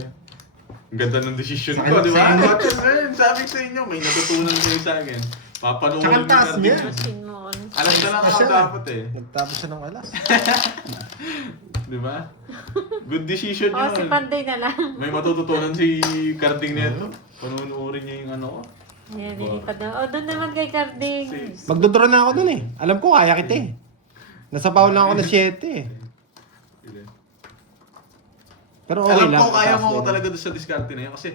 Ang ganda ng decision ko, Sa di ba? inyo. Watch it, sabi ko sa inyo, may natutunan kayo sa akin. Papanoorin Tsaka yung taas card niya. niyo. Machine mo on. Alam ka lang ako dapat eh. Nagtapos siya ng alas. Di ba? Good decision Oh, yun. si Panday na lang. May matututunan si Carding neto. Panunuorin niya yung ano ko. Ayan, nilipad na. Oh, doon naman kay Carding. Safe. Magdodraw na ako dun eh. Alam ko, kaya kita eh. Nasa foul lang ako na 7 eh. Pero okay Alam lang. ko, kaya Taas mo ako din. talaga doon sa diskarte na yun kasi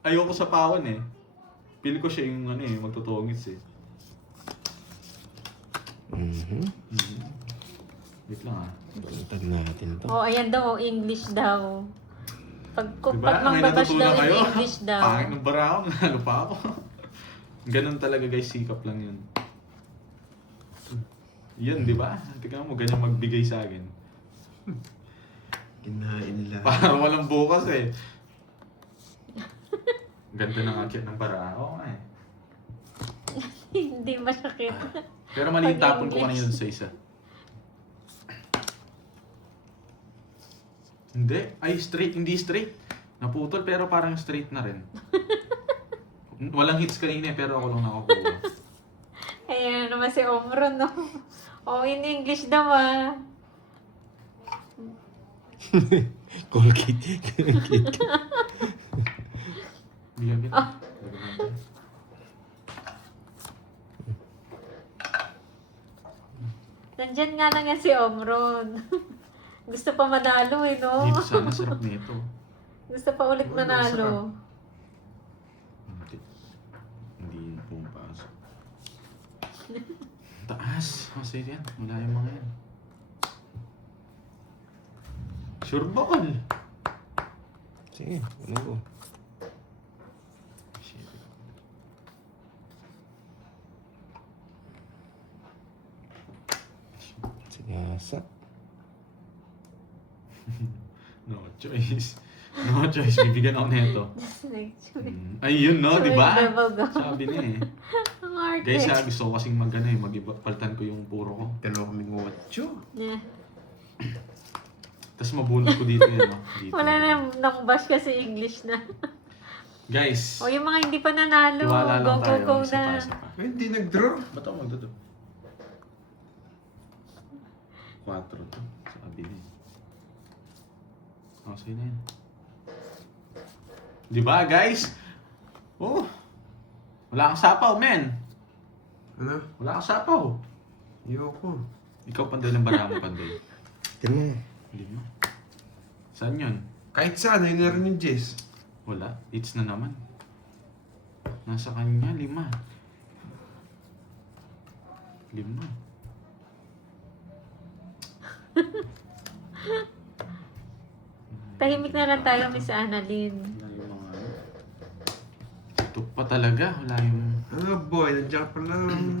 ayoko sa pawan eh. Pili ko siya yung ano eh, magtutungits eh. Mhm. Wait lang ah. Baliktad natin to. Oh, ayan daw, oh, English daw. Pag, Diba? pag May mangbabash natutunan daw, kayo? English daw. Pangit ng bara ako, nalo pa ako. Ganun talaga guys, sikap lang yun. Yan, di ba? Tingnan mo, ganyan magbigay sa akin. Kinain nila. Para walang bukas eh. Ganda ng akyat ng bara. Oo nga eh. Hindi masakit. Pero mali yung Pag tapon ko English. kanina sa isa. Hindi. Ay, straight. Hindi straight. Naputol pero parang straight na rin. Walang hits kanina eh, pero ako lang nakakuha. Ayan naman si Omron, no? Oh, in English daw, ah. Colgate. Colgate. Bigyan kita. Nandyan nga lang yan si Omron. Gusto pa manalo eh, no? Dito sana sarap nito. Gusto pa ulit manalo. Hindi. Hindi yun pumapasok. Taas. Masaya yan. Wala yung mga yan. Sure ball. Sige, ano ko. Sigasa. No choice. No choice. Bibigyan ako nito. Just like, Ayun no, di ba? Double go. Sabi na eh. Ang arte. Guys, gusto ko kasing mag-ano eh, mag-paltan ko yung puro ko. Dalawa kaming 8. Yeah. Tapos mabunot ko dito yun, no? Dito. Wala na, nang-bash kasi English na. Guys, O yung mga hindi pa nanalo, tiwala lang go, tayo. go, go Isa pa, na. isa pa. Ay, hindi nag-draw. Ba't ako magdodo? 4 to. Sa kabila eh. Okay na yan. Di ba, guys? Oh! Wala kang sapaw, men! Ano? Wala kang sapaw. Ayoko. Ikaw panday ng bara mo, panday. Tingnan mo. Hindi mo. Saan yun? Kahit saan, yun na rin yung Jess. Wala. It's na naman. Nasa kanya, 5. 5. Tahimik na lang tayo, Miss Annalyn. Wala yung mga... Ito pa talaga. Wala yung... Ah, boy, nandiyan ka pala.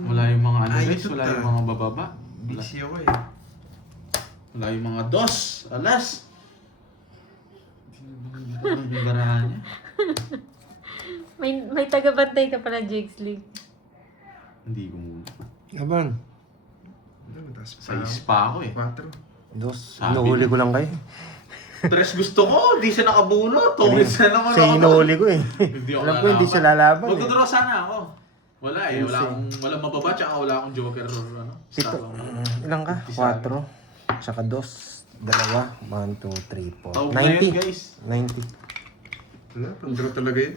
Wala yung mga ano Ay, guys. ito Wala ta. yung mga bababa. Wala, Busy ako eh. wala yung mga dos. Alas. Ang barahan niya. May taga-bantay ka pala, Jigsly. Hindi ko muna. Aban. Ano, mataas pa. 6 pa ako eh. 4. Dos. Sabi Inuhuli na. ko lang kayo. 3 gusto ko. Di siya nakabunot. Tungis na naman Siya ako. inuhuli ko eh. Hindi ako Alam ko hindi siya lalaban eh. Magdodraw sana ako. Wala eh. Wala Kasi- akong mababa tsaka wala akong joker or ano. Pito. Star lang. Ilang ka? Isa. 4. Tsaka dos. Dalawa. 1, 2, 3, 4. Tawag na yan 90. guys. 90. Wala, pang-draw talaga yun.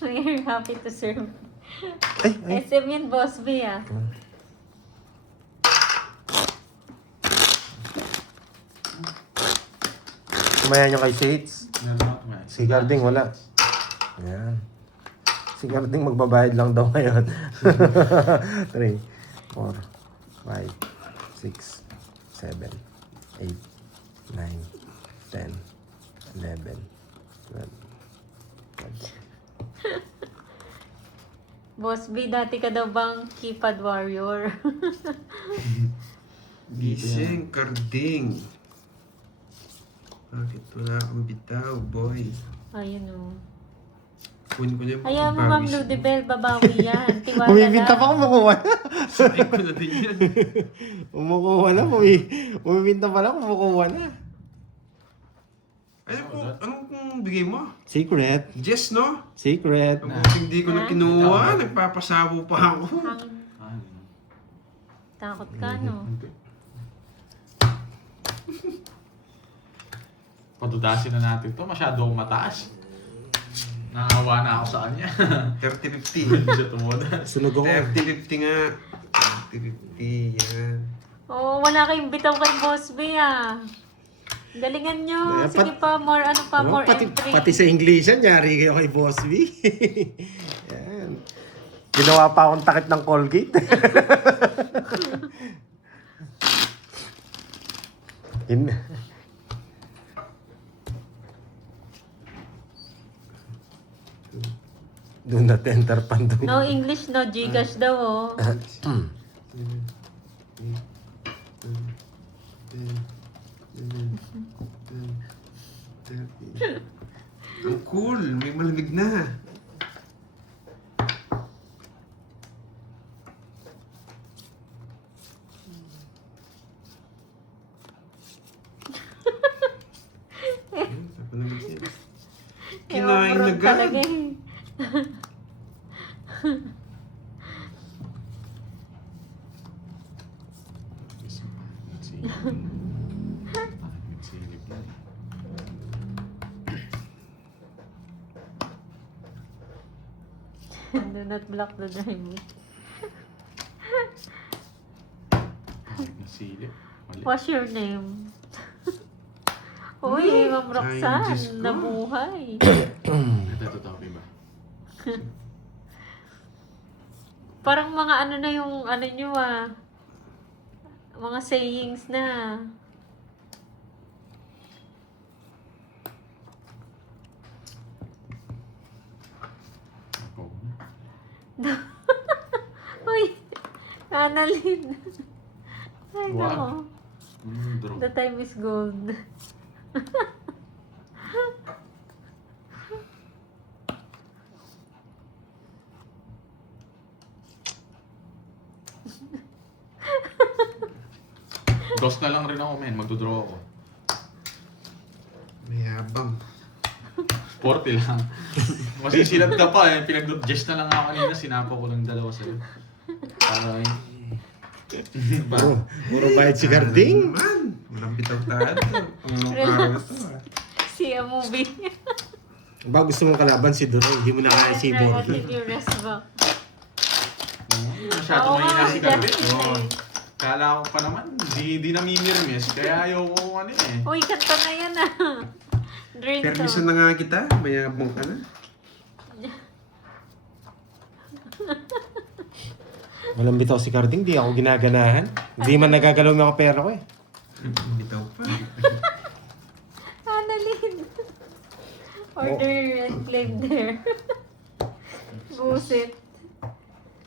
We're happy to serve. Ay. SM yun, Boss B ah. Kumayan nyo kay Shades. Si Garding wala. Ayan. Si Garding magbabayad lang daw ngayon. 3, 4, 5, 6, 7, 8, 9, 10, 11, 12. Boss B, dati ka daw bang keypad warrior? Gising, Karding. Bakit wala akong bitaw, boy? Ayun o. Kunin ko na yung Ayaw mo, Ma'am Ludibel, babawi yan. Tiwala Bumibinta lang. pa kumukuha na. Sabi ko na din yan. Kumukuha na. Bumibinta pa lang, kumukuha na. Ayun po, anong bigay mo? Secret. Jess, no? Secret. Ang hindi ko na kinuha, nagpapasabo pa ako. Takot ka, no? Padudasin na natin to. Masyado akong mataas. Nakawa na ako sa kanya. 30-50. Hindi siya tumudas. Sunog ako. 30-50 nga. 30-50, yan. Oo, wala kayong bitaw kay Boss B ah. Galingan nyo. Eh, Sige pa, more more entry. Pati sa English yan, yari kayo kay Boss B. Yan. Ginawa pa akong takip ng Colgate. In... Do not enter Pandoy. No English, no Gcash daw oh. Ang cool, may malamig na. Kinain na Ewan, talaga agad. eh. Silip na. Do not block the driver. Nasilip. Mali. What's your name? Uy, Ma'am Ay, Diyos ko. Roxanne, nabuhay. Ito, ba? Parang mga ano na yung ano nyo ah. Mga sayings na. Ako. Uy, Annalyn. Ay, Wag. nako. Draw. The time is gold. Dos na lang rin ako, men. Magdodraw ako. May habang. 40 lang. Masisilad ka pa eh. Pinag-gest na lang ako kanina. Sinapa ko lang dalawa sa'yo. Para Puro bayad si Garding. Man, walang bitaw tayo. Ang araw na to ah. See a movie. Ba gusto mong kalaban si Duroy, hindi mo na kaya si Borgi. Relative yung rest ba? masyado Oo mahina nga, si Garbin. Justin Oo. eh. Kala ko pa naman, di namimirmis. Kaya ayoko kung ano eh. Uy, kanta na yan ah. Drain to. Permiso na nga kita, mayabang ka na. Walang bitaw si Garding, di ako ginaganahan. Hindi man nagagalaw ng pera ko eh. Bitaw pa. Annalyn. Order and claim there. Busit.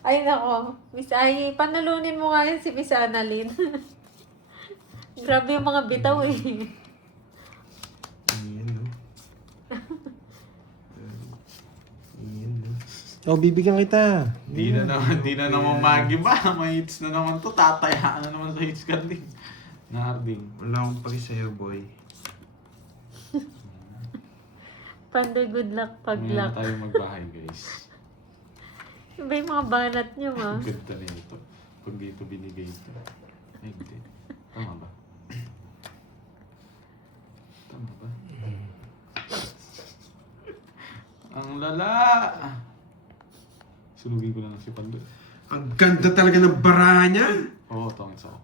Ay nako, Miss Ay, panalunin mo nga yan si Miss Annalyn. Grabe yung mga bitaw eh. Ayan no. Ayan no. Oh, bibigyan kita. Di na naman magiba. May hits na naman to. Tatayaan na naman sa hits Garding. Narding. Wala akong paki sa'yo, boy. Pandoy, good luck, pag Ngayon luck. na tayo magbahay guys. Iba yung mga banat nyo, ma. Ang ganda na ito. Pag dito binigay ito. Ay, hindi. Tama ba? Tama ba? Ang lala! Sunugin ko lang si Pandoy. Ang ganda talaga ng baraha niya. Oo, tongits ako.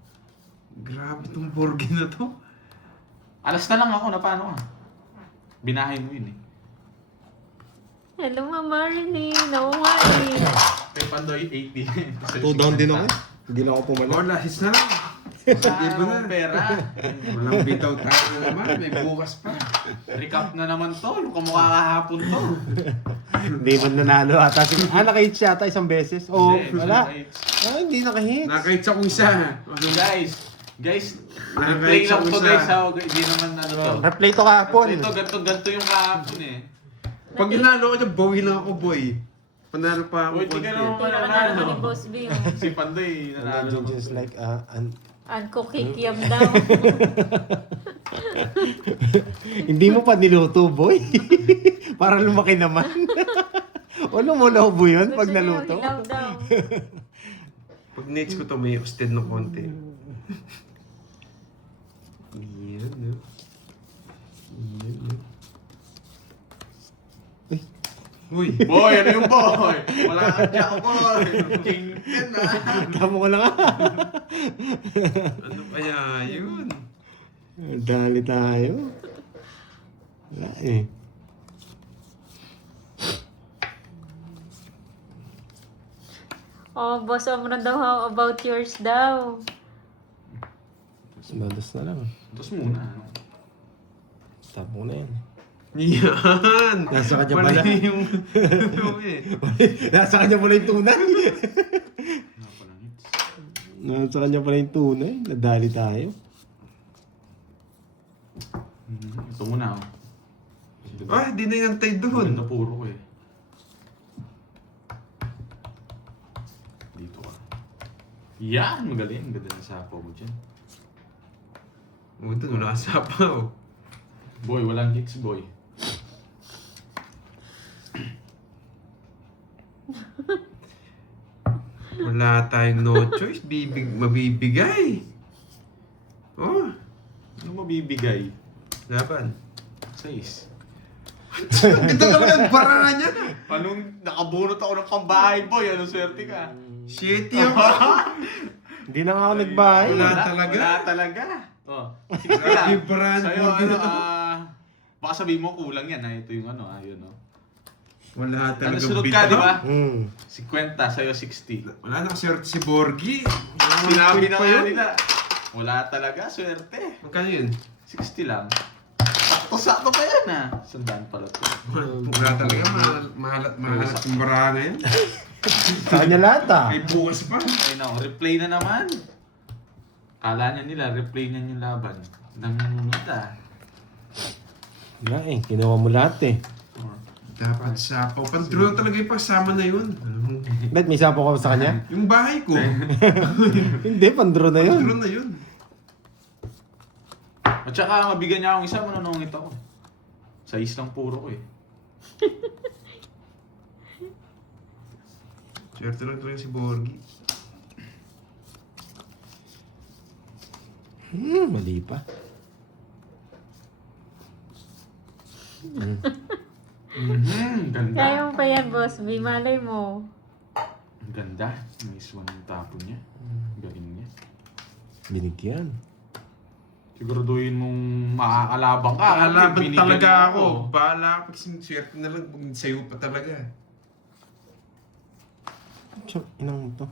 Grabe tong Borgi na to. Alas na lang ako na paano ah. Binahay mo yun eh. Hello, Mama Marnie. Nakuha eh. Kay Pandoy, 80. 2 down din ako eh. Hindi na ako pumalik. Oh, lahis na lang. Hindi ba na? pera. Walang bitaw tayo na naman. May bukas pa. Recap na naman to. Yung kamukha kahapon to. Hindi man nanalo ata. Naka-hit siya ata isang beses. Oo, Hindi, wala. guys. Hindi naka-hit. Nakahit sa kung isa. Guys, Nakakahit replay sa lang to usa. guys. Hindi naman ano to. Replay to kahapon. Ito, ganto yung kahapon eh. Pag inalo ko dyan, bawi lang ako, boy. Panalo pa ako. Uy, di ka konti. naman Tira ka na naman ni Boss B. Oh. Si Pandoy, nanalo naman. Just like, Anko kikiam daw. hindi mo pa niluto, boy. Para lumaki naman. Wala mo laubo yun pag Gusto niya naluto. hilaw daw. Pag next ko to, may osted na konti. Yan, no? Yan, no? Uy! Boy, ano yung boy? Wala kang jack boy. Kingpin ah. Tama ko na nga. Ano kaya yun? Dali tayo. Wala eh. Oh, boss, mo na daw how about yours daw. Dadas na lang. Tapos muna. Ano? Stop mo na yan. Yan! Nasa kanya pala. Mali yung... ano eh. Nasa kanya pala yung tunay. Ano pa lang hits? Nasa kanya pala yung tunay. Nadali tayo. Ito muna oh. Ah, di na inantay Maganda doon. puro ko eh. Dito ka. Yan! Magaling. Ganda na sapo mo dyan. Oh, doon, wala ka sapaw. Boy, walang hits boy. Wala tayong no choice. Mabibigay. Oh, Ano mabibigay? laban. 6. Ito talaga ang baraha niya. Anong nakabunot ako ng pambahay boy? Anong swerte ka? Shit ako. Hindi na nga ako nagbahay. Wala talaga. Wala talaga. Oh, 60 Grabe lang. yung barahan. Sa'yo, Borgi ano, na to. baka sabihin mo kulang yan ha. Ito yung ano, yun oh. Wala Ano talaga sunod ka, di ba? 50, Hmm. sa'yo 60. Wala nakaswerte si Borgi. Sinabi na pa nga yun. nila. Wala talaga, swerte. Magkano yun? 60 lang. Sakto-sakto pa yan ah. Sandaan pala to. Wala talaga. Mahalat yung baraha na yan. Sa kanya lahat ah. May bukas pa. Ay na, replay na naman. Kala niya nila, replay niya yung laban. Nangungunod ah. Wala eh. Kinuha mo lahat eh. Dapat sapaw. Pandraw talaga yung pasama na yun. Bet, may sapo ka ba sa kanya? Yung bahay ko. Hindi, pandro na yun. Pandraw na yun. At saka mabigyan niya akong isa, manunungit ako. Size lang puro ko eh. Swerte lang talaga si Borgi. Mali pa. Ganda. Kaya mo pa yan, Boss B. Malay mo. Ang ganda. Nice one yung tapon niya. Galing niya. Binigyan. Siguraduhin mong makakalabang ka. Kalaban Binigyan talaga niya ako. Bahala ako kasi swerte na lang pag sa'yo pa talaga. Tiyo, inang mo to.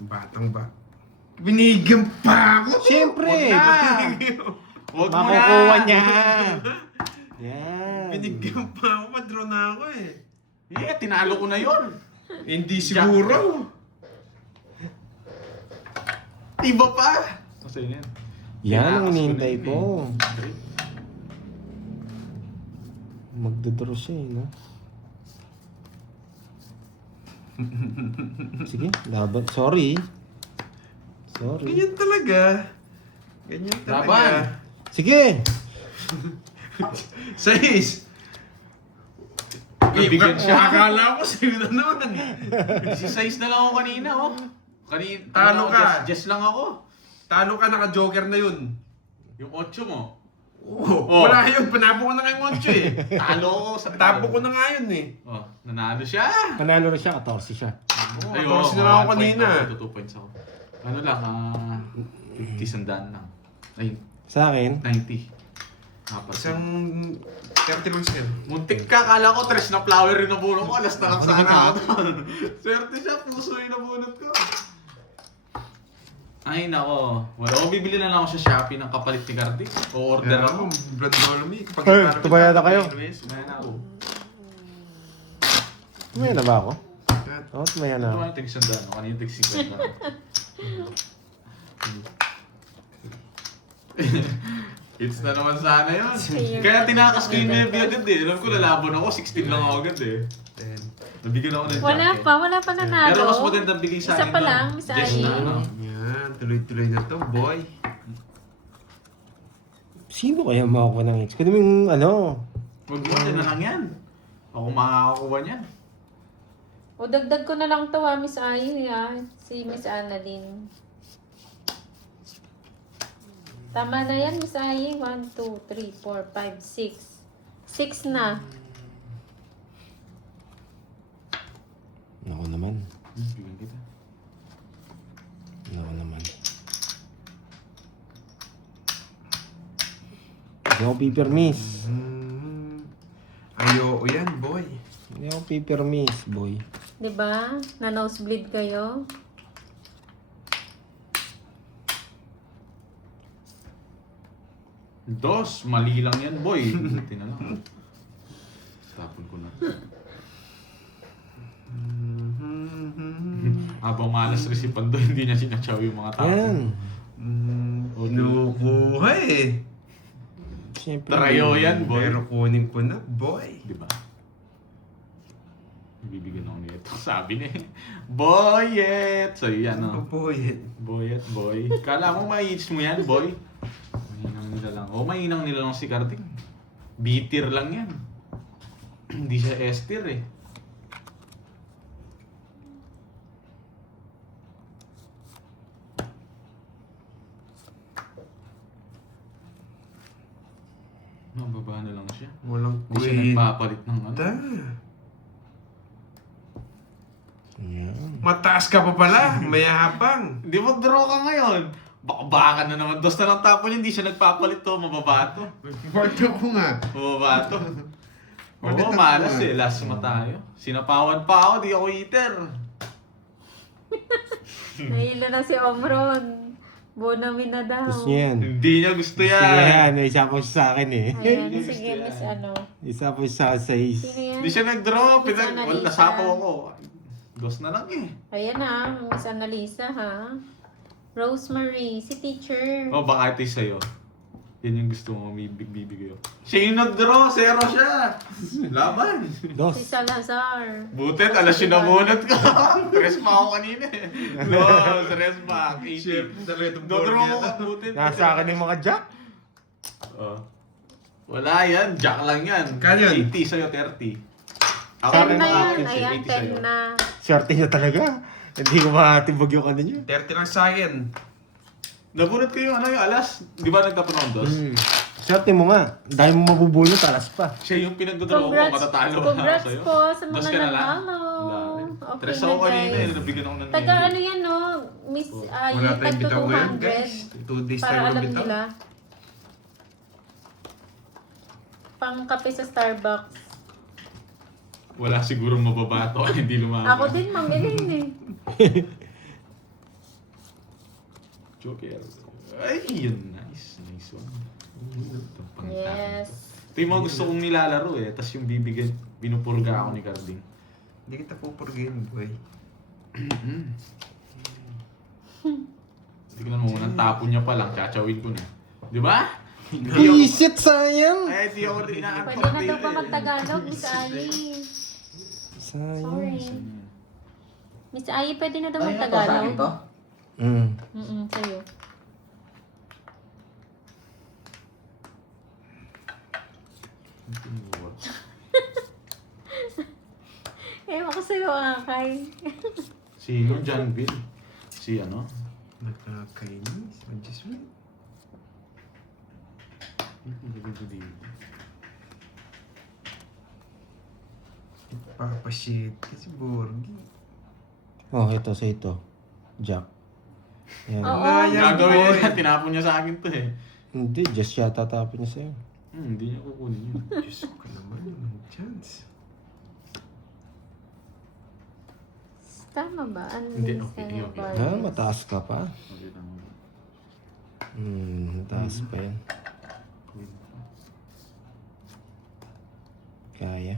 Batang ba? Binigyan pa ako! Siyempre! Huwag mo Makukuha na! niya! Yan. Binigyan pa ako, madraw na ako eh. Yeah, tinalo ko na yun. Hindi siguro. Iba pa! Kasi yan. Yan ang Tinakas hinihintay na yun ko. eh. Magdodraw siya eh, no? Sige, laban. Sorry. Sorry. Ganyan talaga. Ganyan talaga. Laban. Sige! 6! Bibigyan siya. Akala ko sa'yo na naman. Si size na lang ako kanina, oh. Kanina, Talo ka. Just lang ako. Talo ka, naka-joker na yun. Yung 8 mo. Oo. Oh. Wala yun. Panapo ko na kay Moncho eh. Talo ko sa Tapo ko na nga yun eh. Oh, nanalo siya. Panalo rin siya, 14 siya. Oo, Ay, 14 na lang ako 1 point kanina. ako, 2 points ako. Ano lang, 50 sandaan lang. Ay, Sa akin, 90. Apat. Isang 30 lang siya. Muntik ka, kala ko tres na flower yung nabunot ko. Alas na lang sana ako doon. Swerte siya, puso yung nabunot ko. Ay nako, wala ko bibili na lang ako sa Shopee ng kapalit ni Cardi. O order Kaya ako. Brad Dolomie. Ay, tumayada kayo. Anyways, may na ako. tumaya na ba ako? Oo, tumaya na Ito ako. ang tig-sandaan, kanina tig-50. It's na naman sana yun. Kaya tinakas ko yung Mebi agad eh. Alam ko lalabon ako, 16 lang ako agad eh. Nabigyan ako ng jacket. Wala pa nanalo. Pero mas magandang bigay sa Isa akin pa doon. lang, Miss Just Ai. na ano. Yan, tuloy-tuloy na to, boy. Sino kaya makakuha ng X? Kundi yung ano, Huwag mo na lang yan. Ako makakakuha niyan. O dagdag ko na lang to Miss Ai si Miss Annalyn. Tama na yan, Miss Ai. 1, 2, 3, 4, 5, 6. 6 na. Naku naman. Bigyan kita. Naku naman. Hindi ako pipermiss. Ayo, yan, boy. Hindi ako pipermiss, boy. 'Di ba? Na nosebleed kayo. Dos, mali lang yan, boy. Buti na lang. Tapon ko na. Habang malas rin si Pando, hindi niya sinatsaw yung mga tao. Yan. Kinukuha eh. Siyempre. Tarayo yan, boy. Pero kunin ko na, boy. Di ba? Bibigyan ako nito. Sabi niya, Boyet! So yan, Ano no? boy? Boyet, boy. Kala mo ma-hits mo yan, boy? Mainang nila lang. O, mainang nila lang si Carding. B-tier lang yan. Hindi siya S-tier eh. Mababa na lang siya. Walang Hindi siya queen. nagpapalit ng ano. Da. Yan. Mataas ka pa pala. Mayabang. Hindi mo draw ka ngayon. Baka na naman. Dos na lang tapon, hindi siya nagpapalit to. Mababa to. Parto ko nga. Mababa to. Bakit Oo, ako malas nga? eh. Last mo tayo. Sinapawan pa ako, di ako eater. Nahilo na si Omron. Bonami na daw. Gusto niya yan. Hindi niya gusto Gusto yan. niya yan. Isa po siya sa akin eh. Ayan, sige, Miss ano. Isa po siya sa is. Sino yan? Hindi siya nag-draw. Miss Wala, Annalisa. nasapaw ako. Dos na lang eh. Ayan na, Miss Annalisa ha. Rosemary, si teacher. O baka ito yung sa'yo. Yan yung gusto mo bibigay ko. Siya yung nag-draw. Zero siya. Laban. Dos. Si Salazar. Butet, alas yung nabunot ko. Tres pa ako kanina eh. No, tres pa. 80. Talaga itong Nag-draw ko ka, butet. Nasa akin yung mga jack. Oh. Wala yan, jack lang yan. Kano yun? 80 sa'yo, 30. Ako 10 rin na mga yan. akin, Ayan, 80 sa'yo. 10 na. Swerte niya talaga. Hindi ko matibag yung ano niya. 30 lang sa akin. Nabunot ko yung ano yung alas. Di ba nagtapon ng dos? Swerte mo nga. Dahil mo mabubulot, alas pa. Siya yung pinagdodraw ko, matatalo na ako Congrats sa'yo. po sa Dos mga ka na lang? nanalo. Wala rin. Okay Tres na ako kanina eh, guys. nabigyan ako ng Taga ano yan no, Miss Wala yung tayong tagto bitaw ngayon, 200. guys. 2 days Para tayo alam bitaw. nila. Pang kape sa Starbucks. Wala sigurong mababa to, hindi lumabas. Ako din mamilin eh. Joker. Ay, yun. Nice. Nice one. Itong pangtapon to. Yes. Ito yung mga gusto kong nilalaro eh. Tapos yung bibigyan, pinupurga ako ni Carding. Hindi kita pupurgin, boy. Hindi ko na muna, tapon niya pa lang, tsachawin ko na. Di ba? Isit, sayang! Ay, di ako rin inaantok. Pwede na daw pa mag-Tagalog, Miss Ai. Sayang. Sorry. Miss Ai, pwede na daw mag-Tagalog. Sa'yo. Ewan ko sa'yo, Akay. Sino? John Bill. Si ano? Nakakainis. Sweet. Nilagay ko dito. Papashit kasi Borgi. Oh, ito sa ito. Jack. Yan. Oo. Gagawin niya, tinapon niya sa akin to eh. Hindi, just yata tapon niya sa'yo. Hindi niya kukunin yun. Diyos ko naman, walang chance. Tama ba? Hindi, okay, okay. Ha, mataas ka pa? Okay lang. Mataas pa yan. Kaya.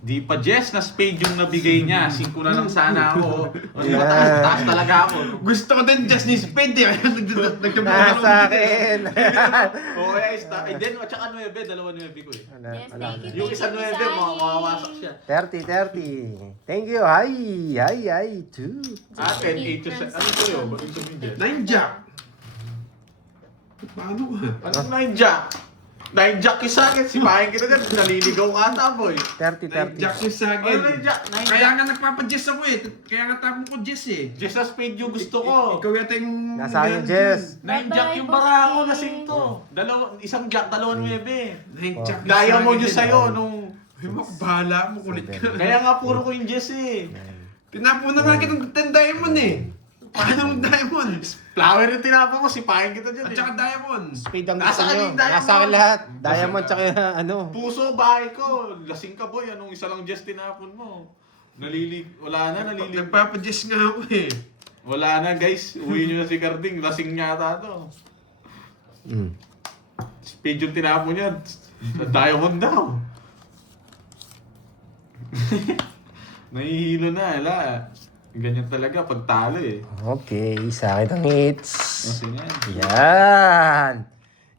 Di pa Jess na spade yung nabigay niya. 5 na lang sana ako. O di ba Yeah. taas talaga ako. Gusto ko din just ni Spade eh. Nasa akin! Okay, stop. Eh, then, at saka 9, 2 ko eh. Yes, thank you. Yung isa 9, makawasak siya. 30. Thank you. Hi. 2. 10, 8 to 7. Ano ko yun? Ba't yung sabihin dyan? 9 Jack. Paano ka? Anong 9 jack? 9 jack yung sa akin. Sipahin kita dyan. Naliligaw ka ata, boy. 30. Jack yung sa Ano akin. 9 jack? 9 Kaya jack. nga nagpapa-Jess ako eh. Kaya nga tapon ko Jess eh. Jess na spade yung gusto ko. Ikaw yata yung... Nasa akin, Jess. 9 jack yung Bye-bye, bara ko bossing. na singto. Isang jack, 2 9. 9 Jack. Daya mo nyo sa'yo nung... Ay, bahala mo, kulit ka. Kaya nga puro ko yung Jess eh. Tinapon na nga kitang 10 diamond eh. Paano mo diamond? Flower yung tinapa mo, sipahin kita dyan At eh. saka diamond. Spade ang Nasa gusto nyo. akin, diamond. Nasa akin lahat. Diamond tsaka ano. Puso, bahay ko. Lasing ka boy, anong isa lang Jess tinapon mo? Wala na, Nagpapa-Jess nga ako eh. Wala na guys, uwi nyo na si Carding. Lasing niya ata to. Speed yung tinapon niya. Diamond daw. Nahihilo na, ala. Ganyan talaga pag talo eh. Okay, sa akin ang hits. Kasi nga.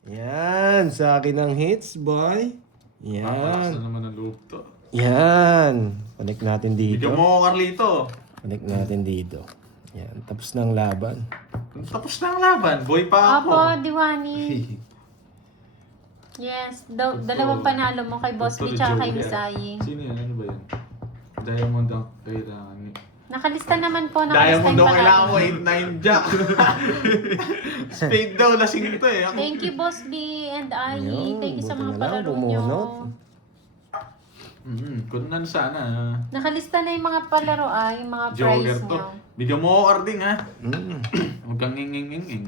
Yan, sa akin ang hits, boy. Papalakas na Yan. naman ang loob to. Yan. Connect natin Bigyan dito. mo ako, Carlito. Connect natin dito. Yan, tapos na ang laban. Tapos na ang laban. Boy pa ako. Opo, Diwani. Yes, dalawang panalo mo kay Boss Lee tsaka kay Miss Ayi. Sino yan? Ano ba yan? Diamond ang kailangan ni... Nakalista naman po, nakalista Diamond yung daw panalo. kailangan mo, 8-9 jack. Spade daw, lasing ito eh. Ako, Thank you, Boss Lee and Ayi. Ayun, Thank you sa buti mga na lang, palaro nyo. bumunot. kunan sana. Nakalista na yung mga palaro yung mga Joker prize to. nyo. Bigyan mo ako, Carding ha. Mm. Huwag kang nging-nging-nging.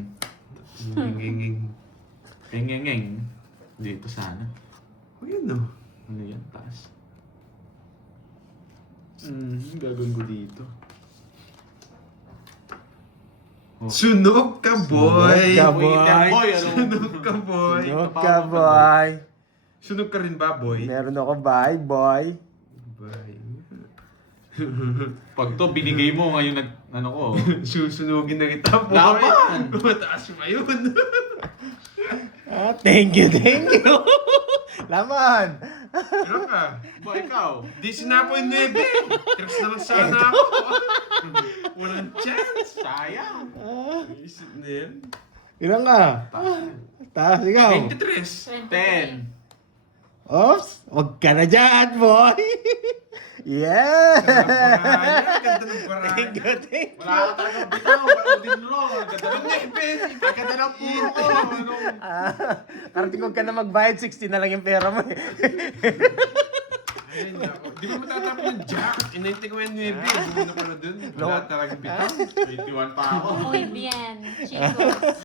Nginginging. Nging-nging-nging. Dito sana. O yun o. Ano yan, taas. Gagawin ko dito. Oh. Sunog ka, boy! Sunog ka, Wait lang, boy. Ano? Sunog ka, boy! Sunog ka, boy. Sunog ka rin ba, boy? Meron ako, bye, boy. Boy. Pag to, binigay mo ngayon ano ko. Susunugin na kita, boy! Laban! Mataas pa yun! Thank you. Laman. Ano ka? Ba, ikaw? Di sinapo yung 9. Tres na lang sana ako. Walang chance. Sayang. Isip na yan. Ilan ka? Taas, ikaw. 23. 10. Oops. Huwag ka na dyan, boy. Yeah. Paraya, ganda ng paraya. Thank you. Wala ka talagang bitaw. Wala din mo. Ganda ng nepes. Ganda ng puro ko. Karating huwag ka na magbayad, 60 na lang yung pera mo. Ay, nako. Di ba matatapon yung jack? Inente ko yung 9. Bumuna ko na dun. Wala talagang bitaw. 21 pa ako. Muy bien, chicos.